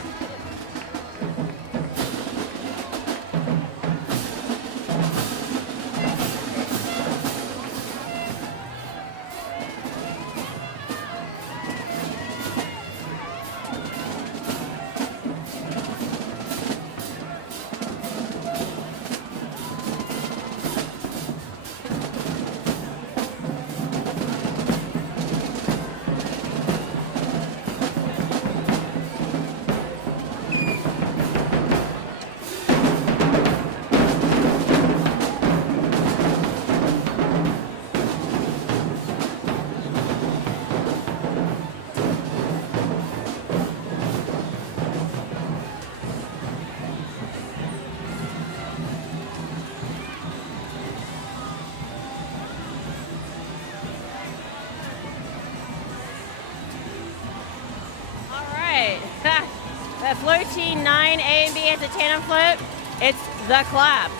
The floating 9 A and B has a tandem float. It's the clap.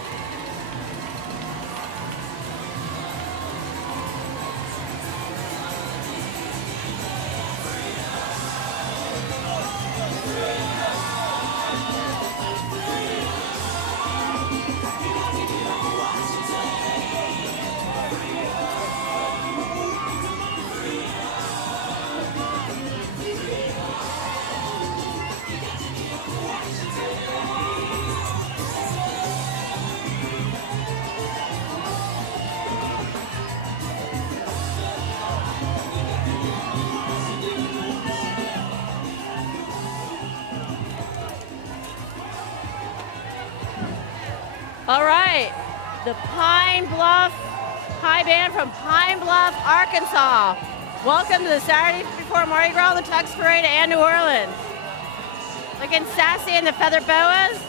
All right, the Pine Bluff High Band from Pine Bluff, Arkansas. Welcome to the Saturday before Mardi Gras, the Tux Parade, and New Orleans. Looking sassy in the feather boas.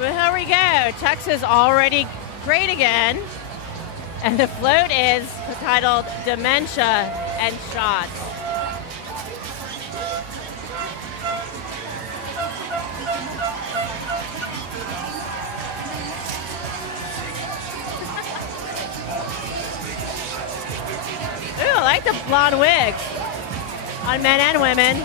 Well, here we go. Tux is already great again. And the float is titled Dementia and Shots. Ooh, I like the blonde wigs on men and women.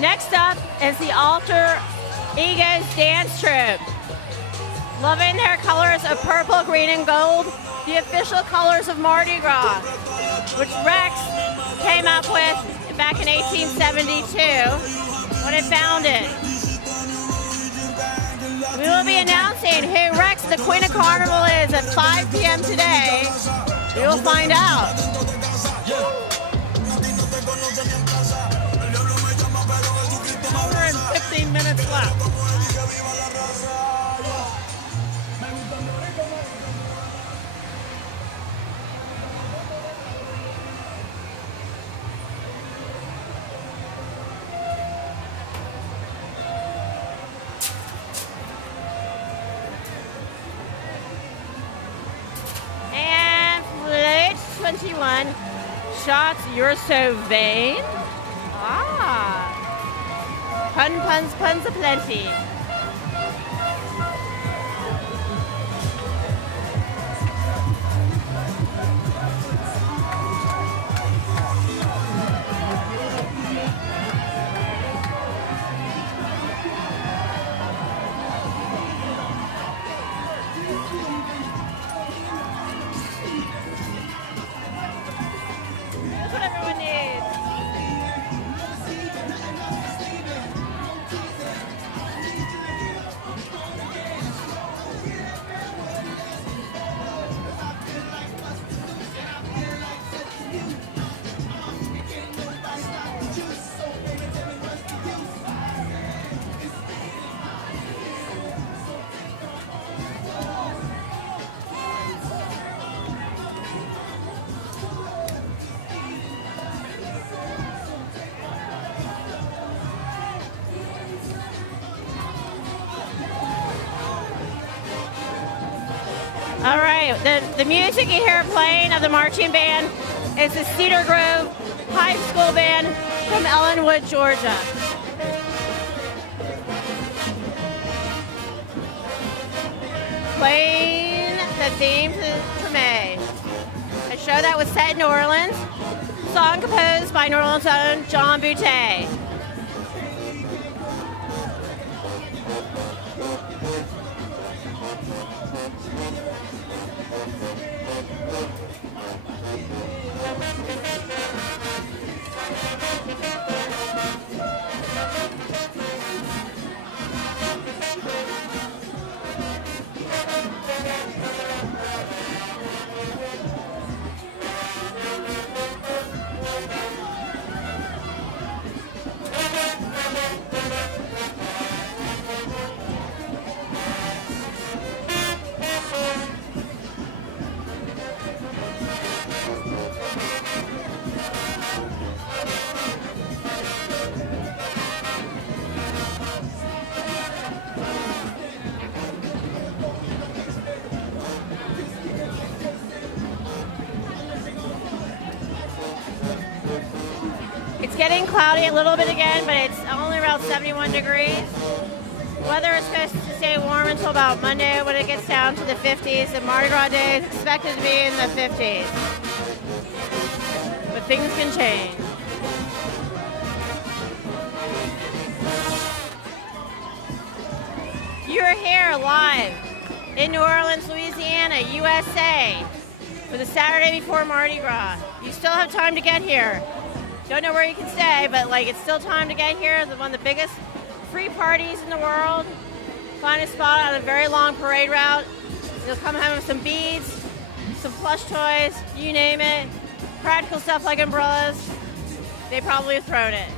Next up is the Alter Egos Dance Troupe. Loving their colors of purple, green, and gold, the official colors of Mardi Gras, which Rex came up with back in 1872 when it founded. We will be announcing who Rex, the Queen of Carnival, is at 5 p.m. today. We will find out. 15 minutes left. And float 21, Shots, You're So Vain. Ah. Puns aplenty. Okay, the music you hear playing of the marching band is the Cedar Grove High School Band from Ellenwood, Georgia. Playing the theme to Treme, a show that was set in New Orleans, song composed by New Orleans' own John Boutte. It's getting cloudy a little bit again, but it's only around 71 degrees. Weather is supposed to stay warm until about Monday when it gets down to the 50s, and Mardi Gras Day is expected to be in the 50s. But things can change. You're here live in New Orleans, Louisiana, USA, for the Saturday before Mardi Gras. You still have time to get here. Don't know where you can stay, but it's still time to get here. It's one of the biggest free parties in the world. Find a spot on a very long parade route. You'll come home with some beads, some plush toys, you name it. Practical stuff like umbrellas. They probably have thrown it.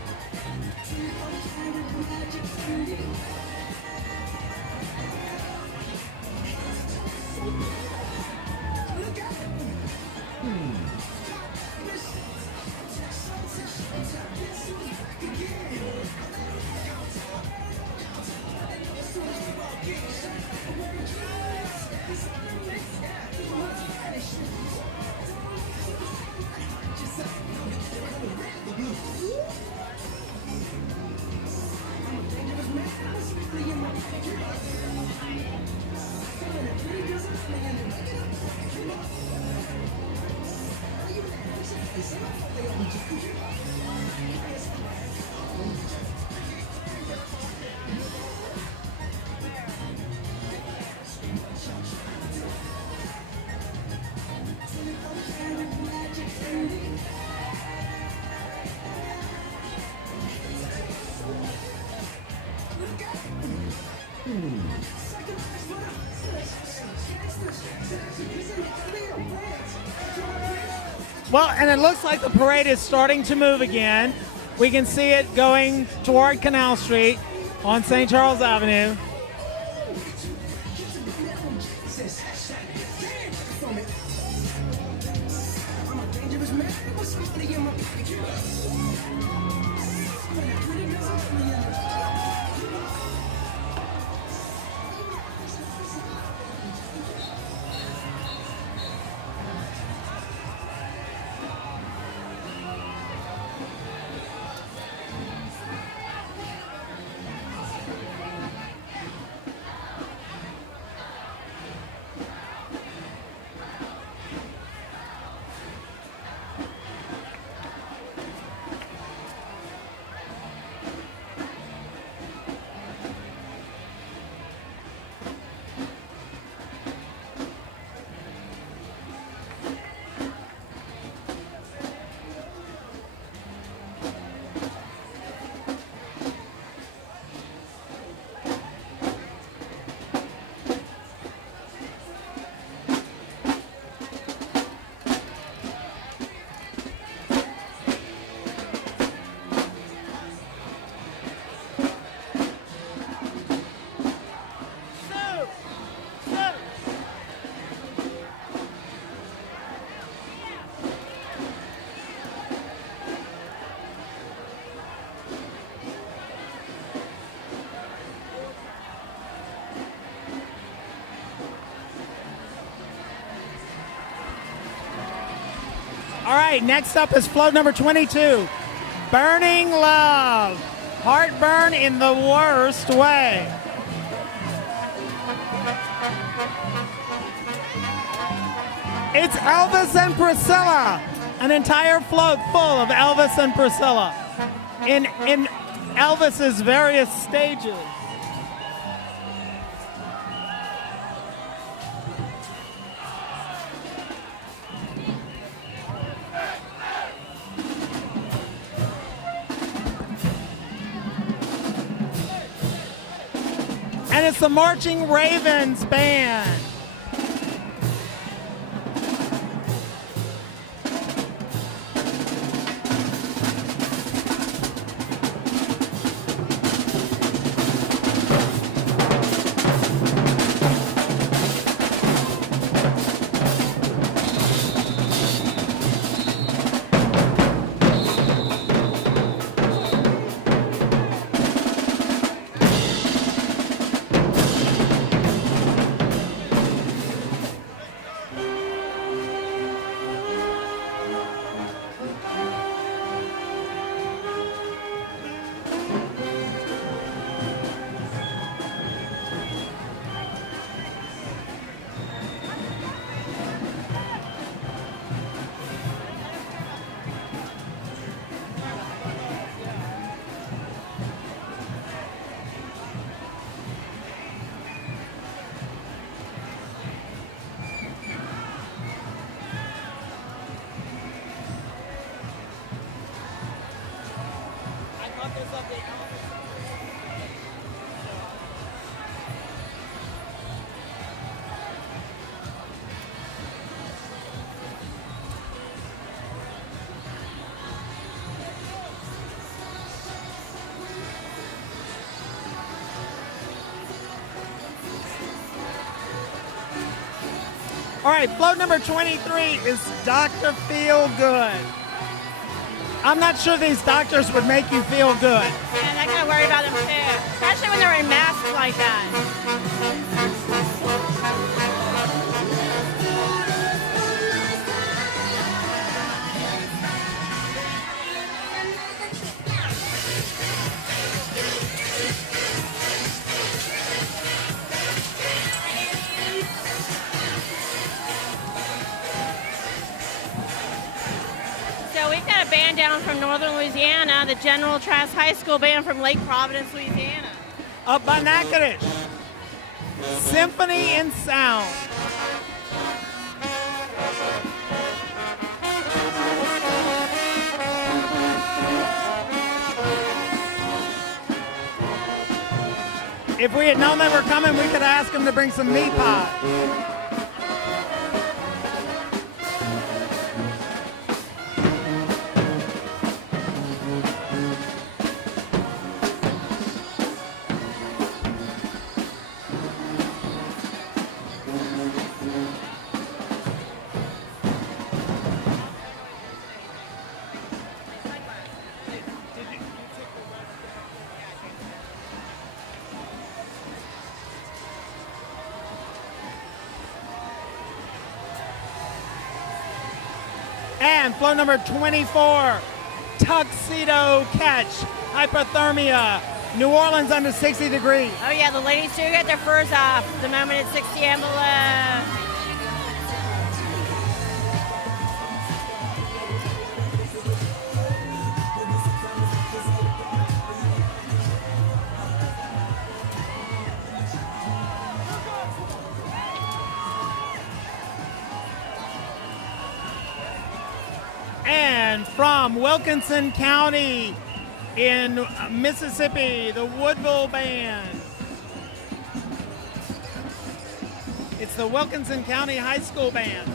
Well, and it looks like the parade is starting to move again. We can see it going toward Canal Street on St. Charles Avenue. All right, next up is float number 22, Burning Love. Heartburn in the worst way. It's Elvis and Priscilla, an entire float full of Elvis and Priscilla in Elvis's various stages. And it's the Marching Ravens Band. All right, float number 23 is Dr. Feel Good. I'm not sure these doctors would make you feel good. And I gotta worry about them too, especially when they're in masks like that. So we've got a band down from northern Louisiana, the General Trask High School band from Lake Providence, Louisiana. A Banacadish Symphony in Sound. If we had known they were coming, we could have asked them to bring some meat pie. And float number 24, Tuxedo Catch, Hypothermia, New Orleans under 60 degrees. Oh yeah, the ladies do get their furs off the moment it's 60 and below. And from Wilkinson County in Mississippi, the Woodville Band. It's the Wilkinson County High School Band.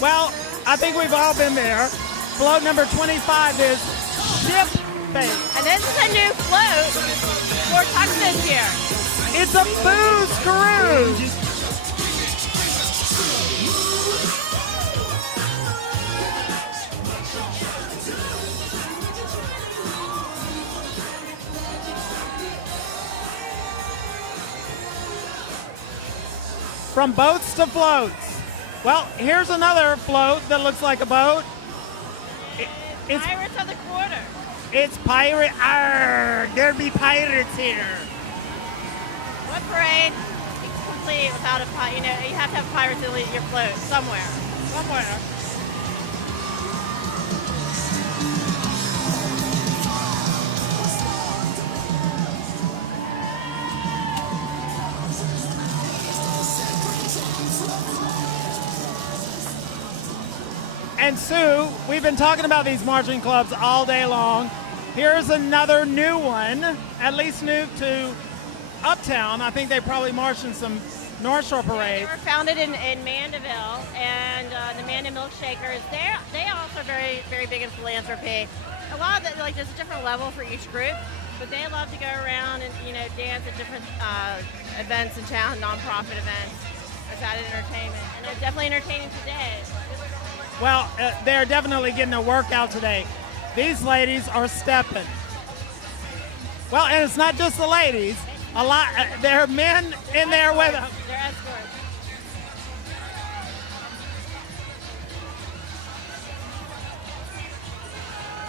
Well, I think we've all been there. Float number 25 is Ship Fate. And this is a new float for Tuck this year. It's a booze cruise. From boats to floats. Well, here's another float that looks like a boat. It's Pirates of the Quarter. It's pirate. Arr, there be pirates here. What parade is complete without a pirate? You know, you have to have pirates to lead your float somewhere. Somewhere. And Sue, we've been talking about these marching clubs all day long. Here's another new one, at least new to Uptown. I think they probably marched in some North Shore They parades. were founded in Mandeville, and the Manda Milkshakers. They also are very, very big in philanthropy. A lot of like there's a different level for each group, but they love to go around and dance at different events in town, nonprofit events, as added entertainment, and they're definitely entertaining today. Well, they're definitely getting a workout today. These ladies are stepping. Well, and it's not just the ladies. A lot. There are men in there with them. They're escorts.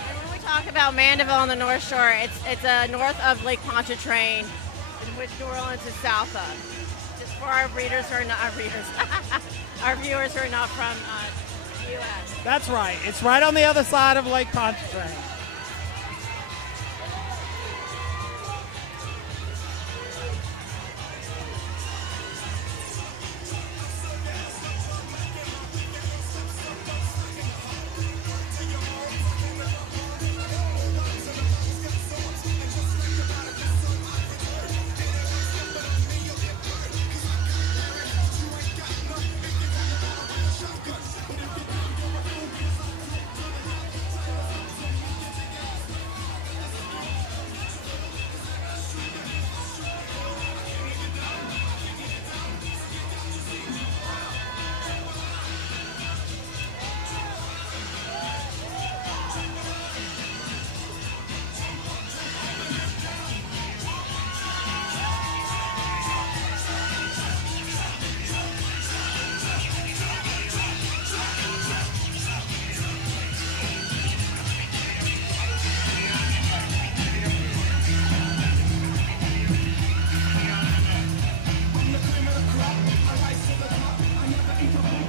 And when we talk about Mandeville on the North Shore, it's north of Lake Pontchartrain, in which New Orleans is south of. Just for our readers who are not our readers, our viewers who are not from U.S. That's right. It's right on the other side of Lake Pontchartrain.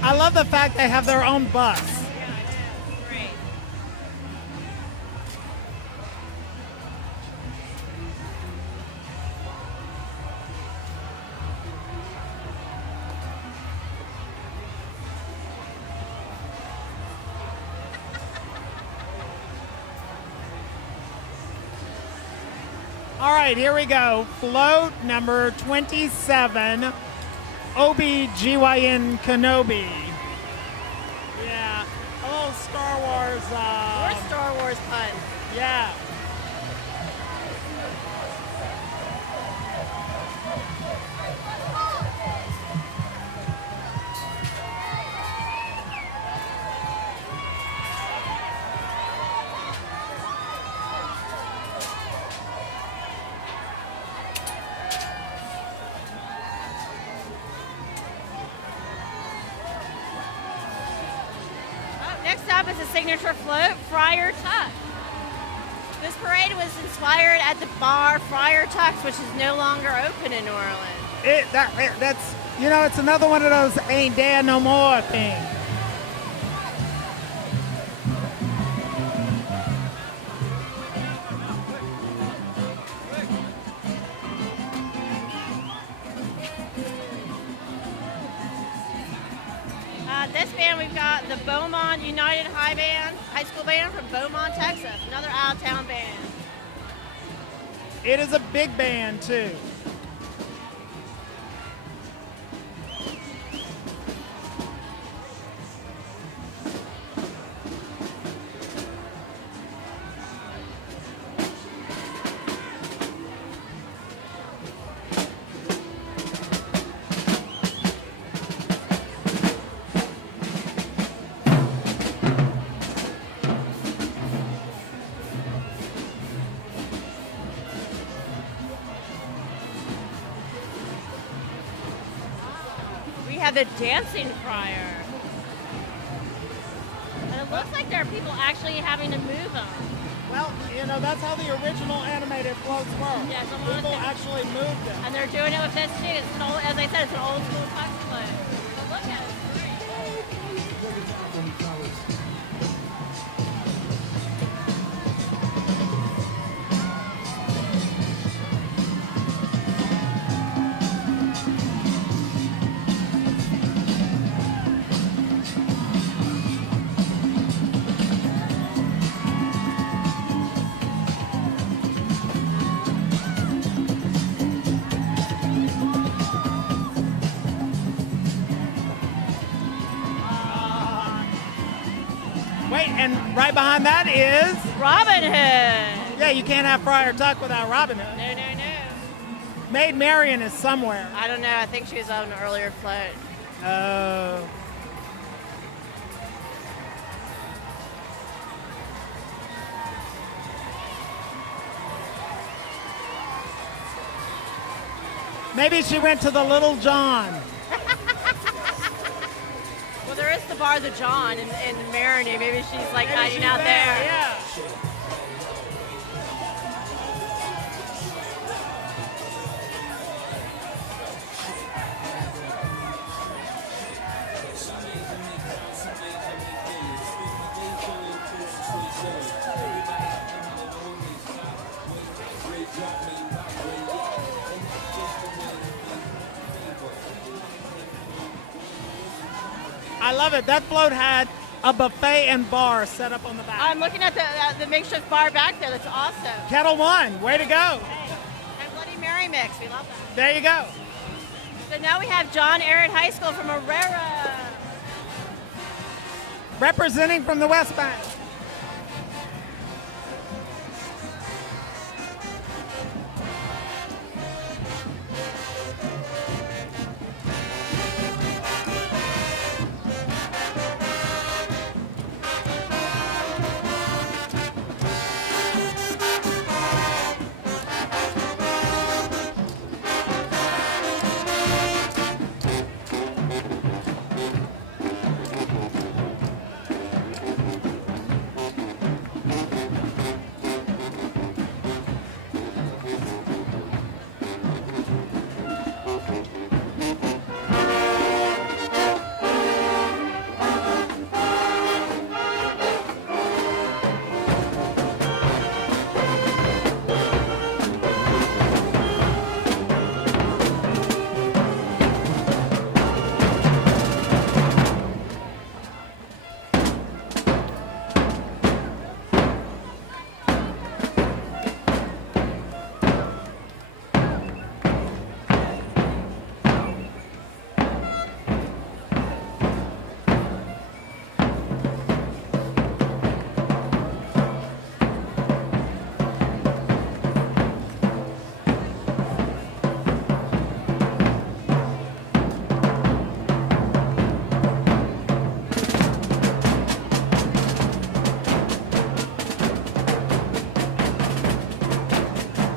I love the fact they have their own bus. Great. All right, here we go. Float number 27, OBGYN Kenobi. Yeah, a little Star Wars. More Star Wars puns. Yeah. Next up is a signature float, Friar Tuck. This parade was inspired at the bar Friar Tuck's, which is no longer open in New Orleans. That's, you know, it's another one of those ain't there no more things. This band, we've got the Beaumont United High School Band from Beaumont, Texas. Another out-of-town band. It is a big band, too. have the dancing friar. And it looks like there are people actually having to move them. Well, you know, that's how the original animated floats were. Yeah, someone People was- actually moved them. And they're doing it with this too. It's an old, as I said, it's an old school tux float. But look at it. It's great. Wait, and right behind that is... Robin Hood. Yeah, you can't have Friar Tuck without Robin Hood. No, no, no. Maid Marian is somewhere. I don't know. I think she was on an earlier float. Oh. Maybe she went to the Little John. Well, there is the bar, the John, in Marigny. Maybe she's like Maybe hiding she's out there. Yeah. I love it. That float had a buffet and bar set up on the back. I'm looking at the makeshift bar back there. That's awesome. Kettle One, way to go. Hey, and Bloody Mary mix. We love that. There you go. So now we have John Ehret High School from Herrera. Representing from the West Bank.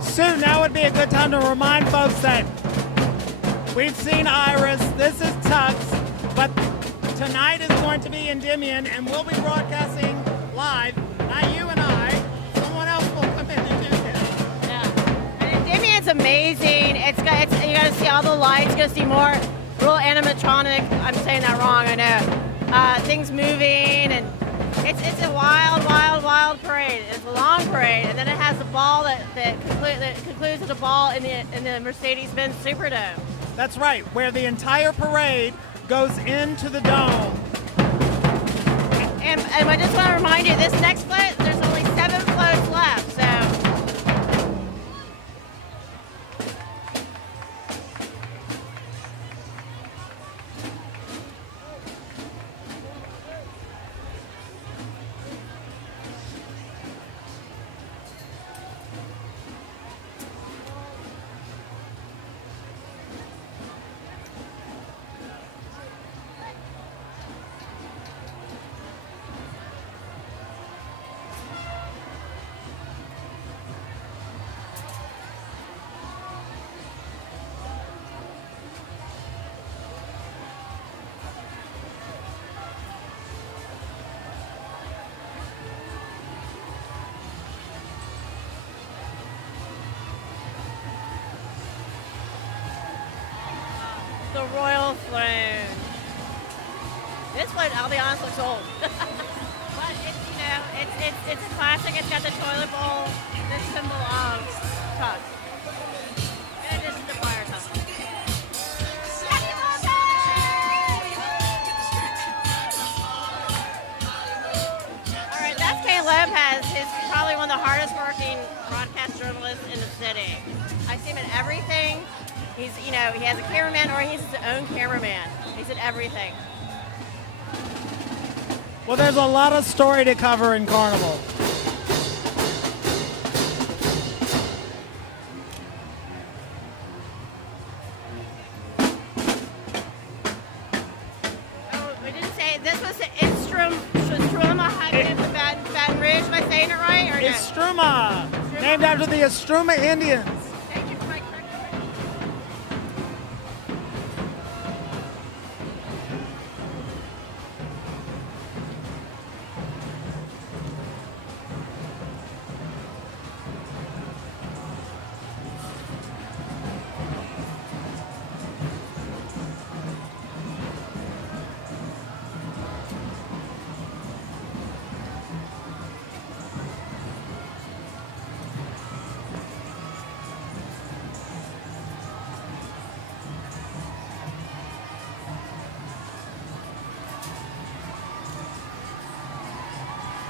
Sue, now would be a good time to remind folks that we've seen Iris, this is Tux, but tonight is going to be Endymion, and we'll be broadcasting live. Not you and I, someone else will come in and do this. Yeah. And Endymion's amazing. You got to see all the lights. You got to see more real animatronic. I'm saying that wrong, I know. Things moving, and it's a wild, wild, wild parade. It's a long parade, and then it has the ball that concludes with the ball in the Mercedes-Benz Superdome. That's right, where the entire parade goes into the dome. And I just want to remind you, this next float, there's only 7 floats left, so. The royal throne. This one, I'll be honest, looks old. But it's a classic. It's got the toilet bowl, the symbol of Tuck. In addition to Friar Tuck. All right, that's Kay Lopez. He's probably one of the hardest working broadcast journalists in the city. I see him in everything. He has a cameraman or he's his own cameraman. He's in everything. Well, there's a lot of story to cover in Carnival. Oh, we didn't say this was the Struma Highway from Baton Rouge. Am I saying it right or no? Estruma, named after the Estruma Indians. Thank you for my correction.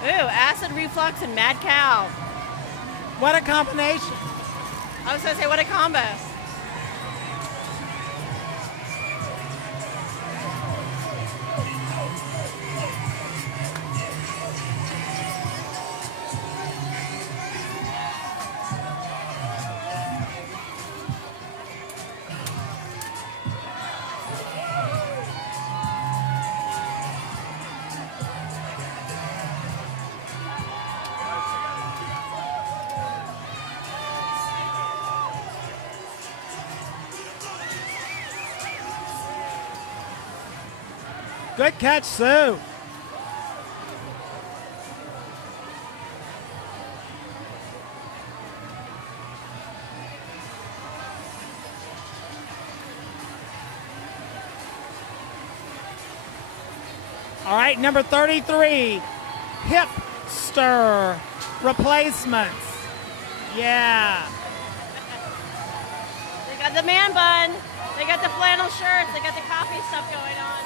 Ooh, acid reflux and mad cow. What a combination. I was gonna say, what a combo. Good catch, Sue. All right, number 33, hipster replacements. Yeah. They got the man bun. They got the flannel shirts. They got the coffee stuff going on.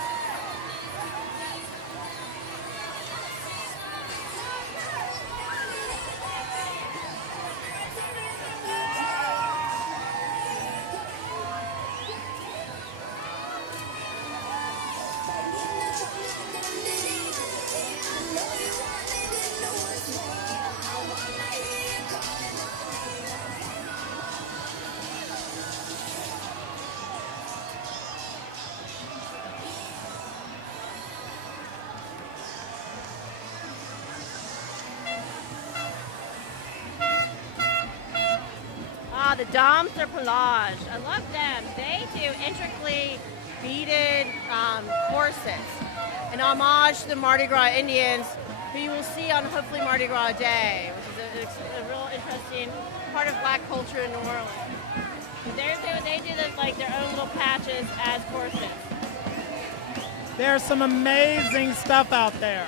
The Dames de Pelage. I love them. They do intricately beaded corsets, an homage to the Mardi Gras Indians, who you will see on hopefully Mardi Gras Day, which is a real interesting part of black culture in New Orleans. They do like their own little patches as corsets. There's some amazing stuff out there.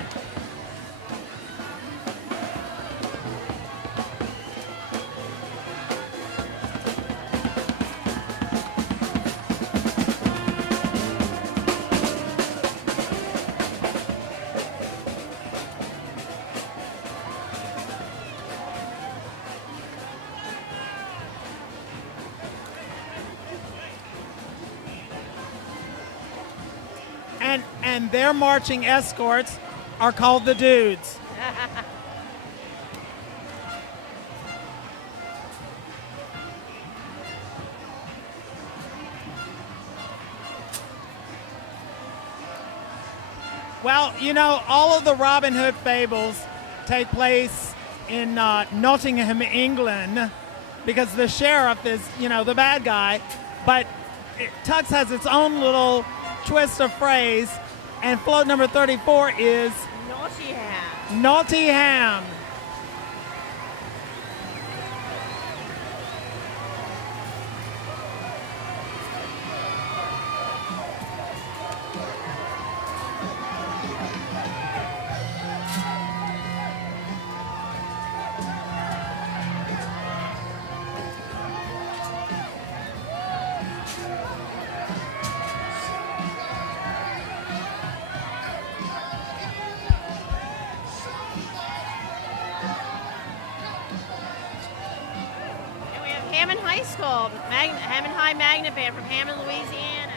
And their marching escorts are called the Dudes. Well, you know, all of the Robin Hood fables take place in Nottingham, England, because the sheriff is, you know, the bad guy. But Tux has its own little twist of phrase, and float number 34 is Nottingham. Nottingham. Hammond High School, Hammond High Magnet Band from Hammond, Louisiana.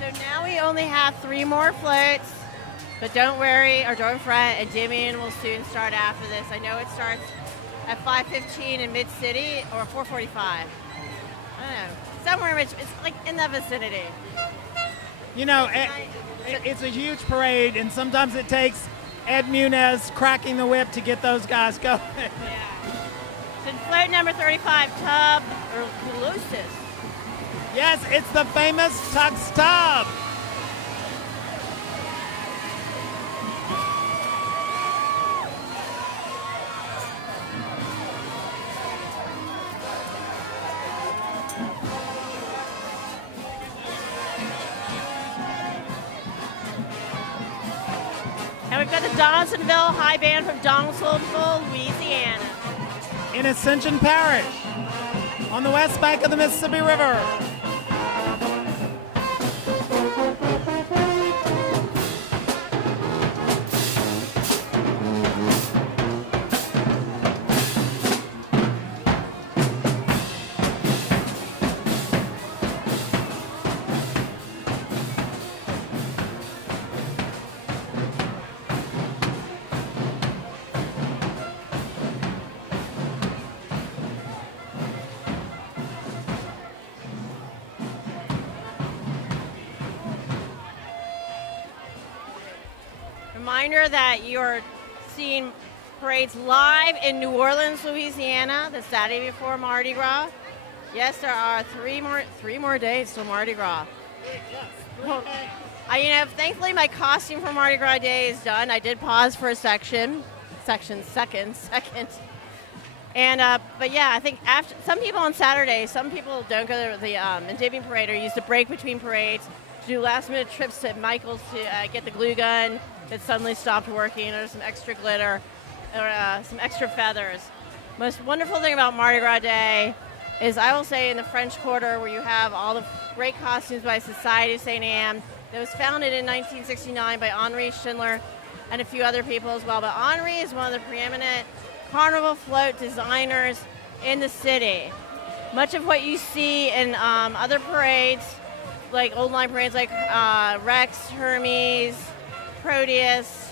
So now we only have 3 more floats, but don't worry or don't fret, and Damien will soon start after this. I know it starts at 5:15 in Mid-City or 4:45. I don't know, somewhere in it's like in the vicinity. You know, it's a huge parade, and sometimes it takes Ed Munez cracking the whip to get those guys going. Yeah. So float number 35, Tub or Colossus. Yes, it's the famous Tuck's Tub. And we've got the Donaldsonville High Band from Donaldsonville, Louisiana. In Ascension Parish, on the west bank of the Mississippi River. Reminder that you're seeing parades live in New Orleans, Louisiana, the Saturday before Mardi Gras. Yes, there are three more days till Mardi Gras. Thankfully my costume for Mardi Gras Day is done. I did pause for a second. And but yeah, I think after some people on Saturday, some people don't go to the Endymion Parade or use the break between parades to do last-minute trips to Michael's to get the glue gun that suddenly stopped working, or some extra glitter, or some extra feathers. Most wonderful thing about Mardi Gras Day is, I will say, in the French Quarter, where you have all the great costumes by Society of St. Anne, that was founded in 1969 by Henri Schindler and a few other people as well. But Henri is one of the preeminent carnival float designers in the city. Much of what you see in other parades, like old line parades like Rex, Hermes, Proteus,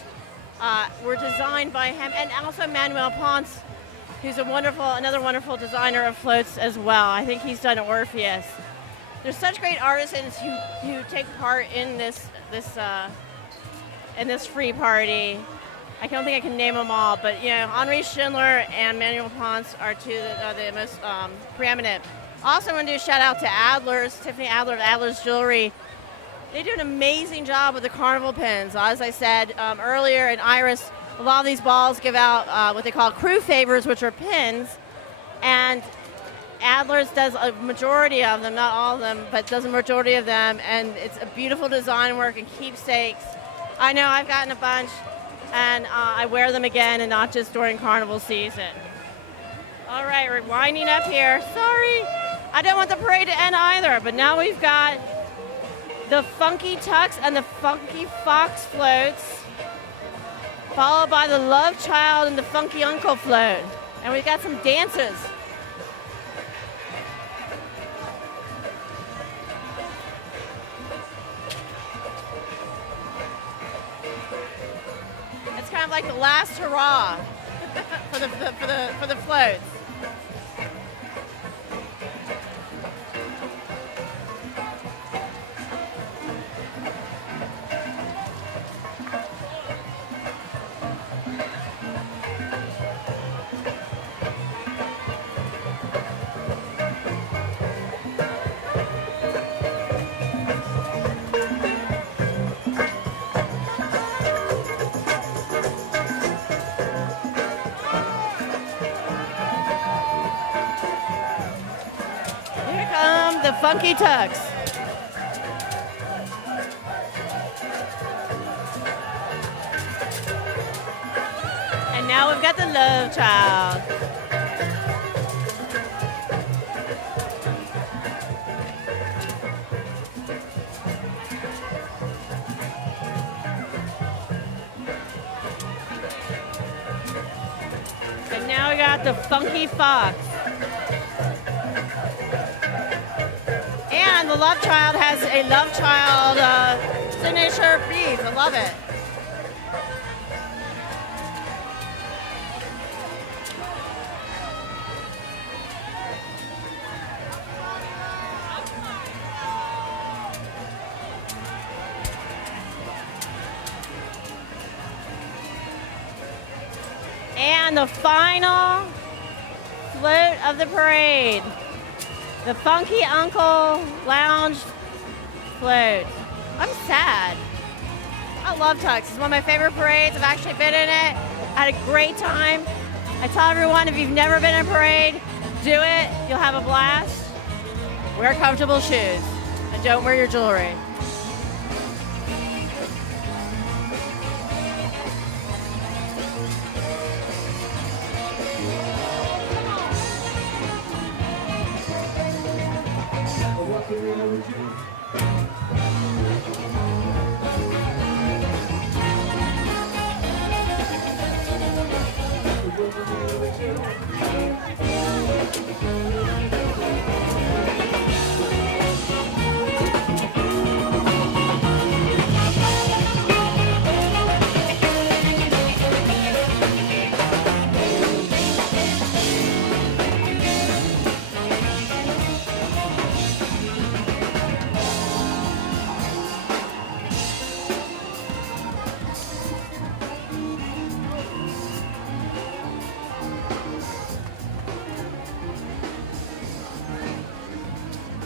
were designed by him, and also Manuel Ponce, who's another wonderful designer of floats as well. I think he's done Orpheus. There's such great artisans who take part in this free party. I don't think I can name them all, but Henri Schindler and Manuel Ponce are two of the most preeminent. Also, I want to do a shout out to Adler's, Tiffany Adler of Adler's Jewelry. They do an amazing job with the carnival pins. As I said earlier, in Iris, a lot of these balls give out what they call crew favors, which are pins, and Adler's does a majority of them, not all of them, but does a majority of them, and it's a beautiful design work and keepsakes. I know I've gotten a bunch, and I wear them again, and not just during carnival season. All right, we're winding up here. Sorry, I don't want the parade to end either, but now we've got the Funky Tucks and the Funky Fox floats, followed by the Love Child and the Funky Uncle float. And we've got some dancers. kind of like the last hurrah for the floats. Here come the Funky Tucks. And now we've got the Love Child. And now we got the Funky Fox. And the Love Child has a Love Child signature piece. I love it. And the final float of the parade. The Funky Uncle Lounge float. I'm sad. I love Tucks. It's one of my favorite parades. I've actually been in it. I had a great time. I tell everyone, if you've never been in a parade, do it. You'll have a blast. Wear comfortable shoes. And don't wear your jewelry.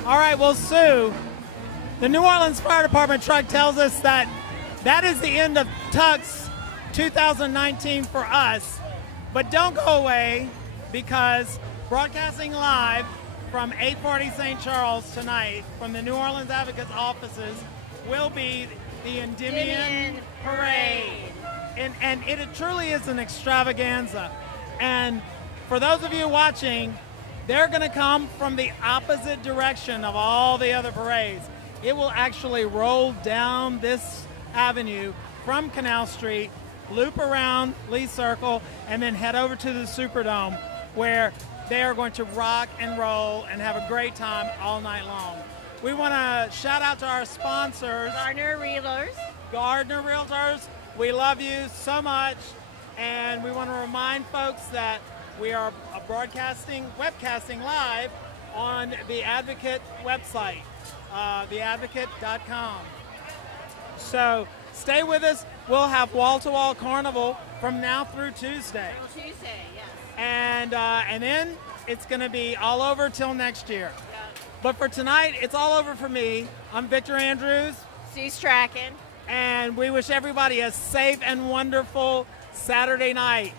All right, well, Sue, the New Orleans Fire Department truck tells us that that is the end of Tuck's 2019 for us. But don't go away, because broadcasting live from 840 St. Charles tonight from the New Orleans Advocates offices will be the Endymion Parade. And it truly is an extravaganza. And for those of you watching, they're going to come from the opposite direction of all the other parades. It will actually roll down this avenue from Canal Street, loop around Lee Circle, and then head over to the Superdome, where they are going to rock and roll and have a great time all night long. We want to shout out to our sponsors. Gardner Realtors. Gardner Realtors, we love you so much. And we want to remind folks that we are webcasting live on the Advocate website, theadvocate.com. So stay with us. We'll have wall-to-wall Carnival from now through Tuesday. Tuesday, yes. And then it's going to be all over till next year. Yeah. But for tonight, it's all over for me. I'm Victor Andrews. Steve Strachan. And we wish everybody a safe and wonderful Saturday night.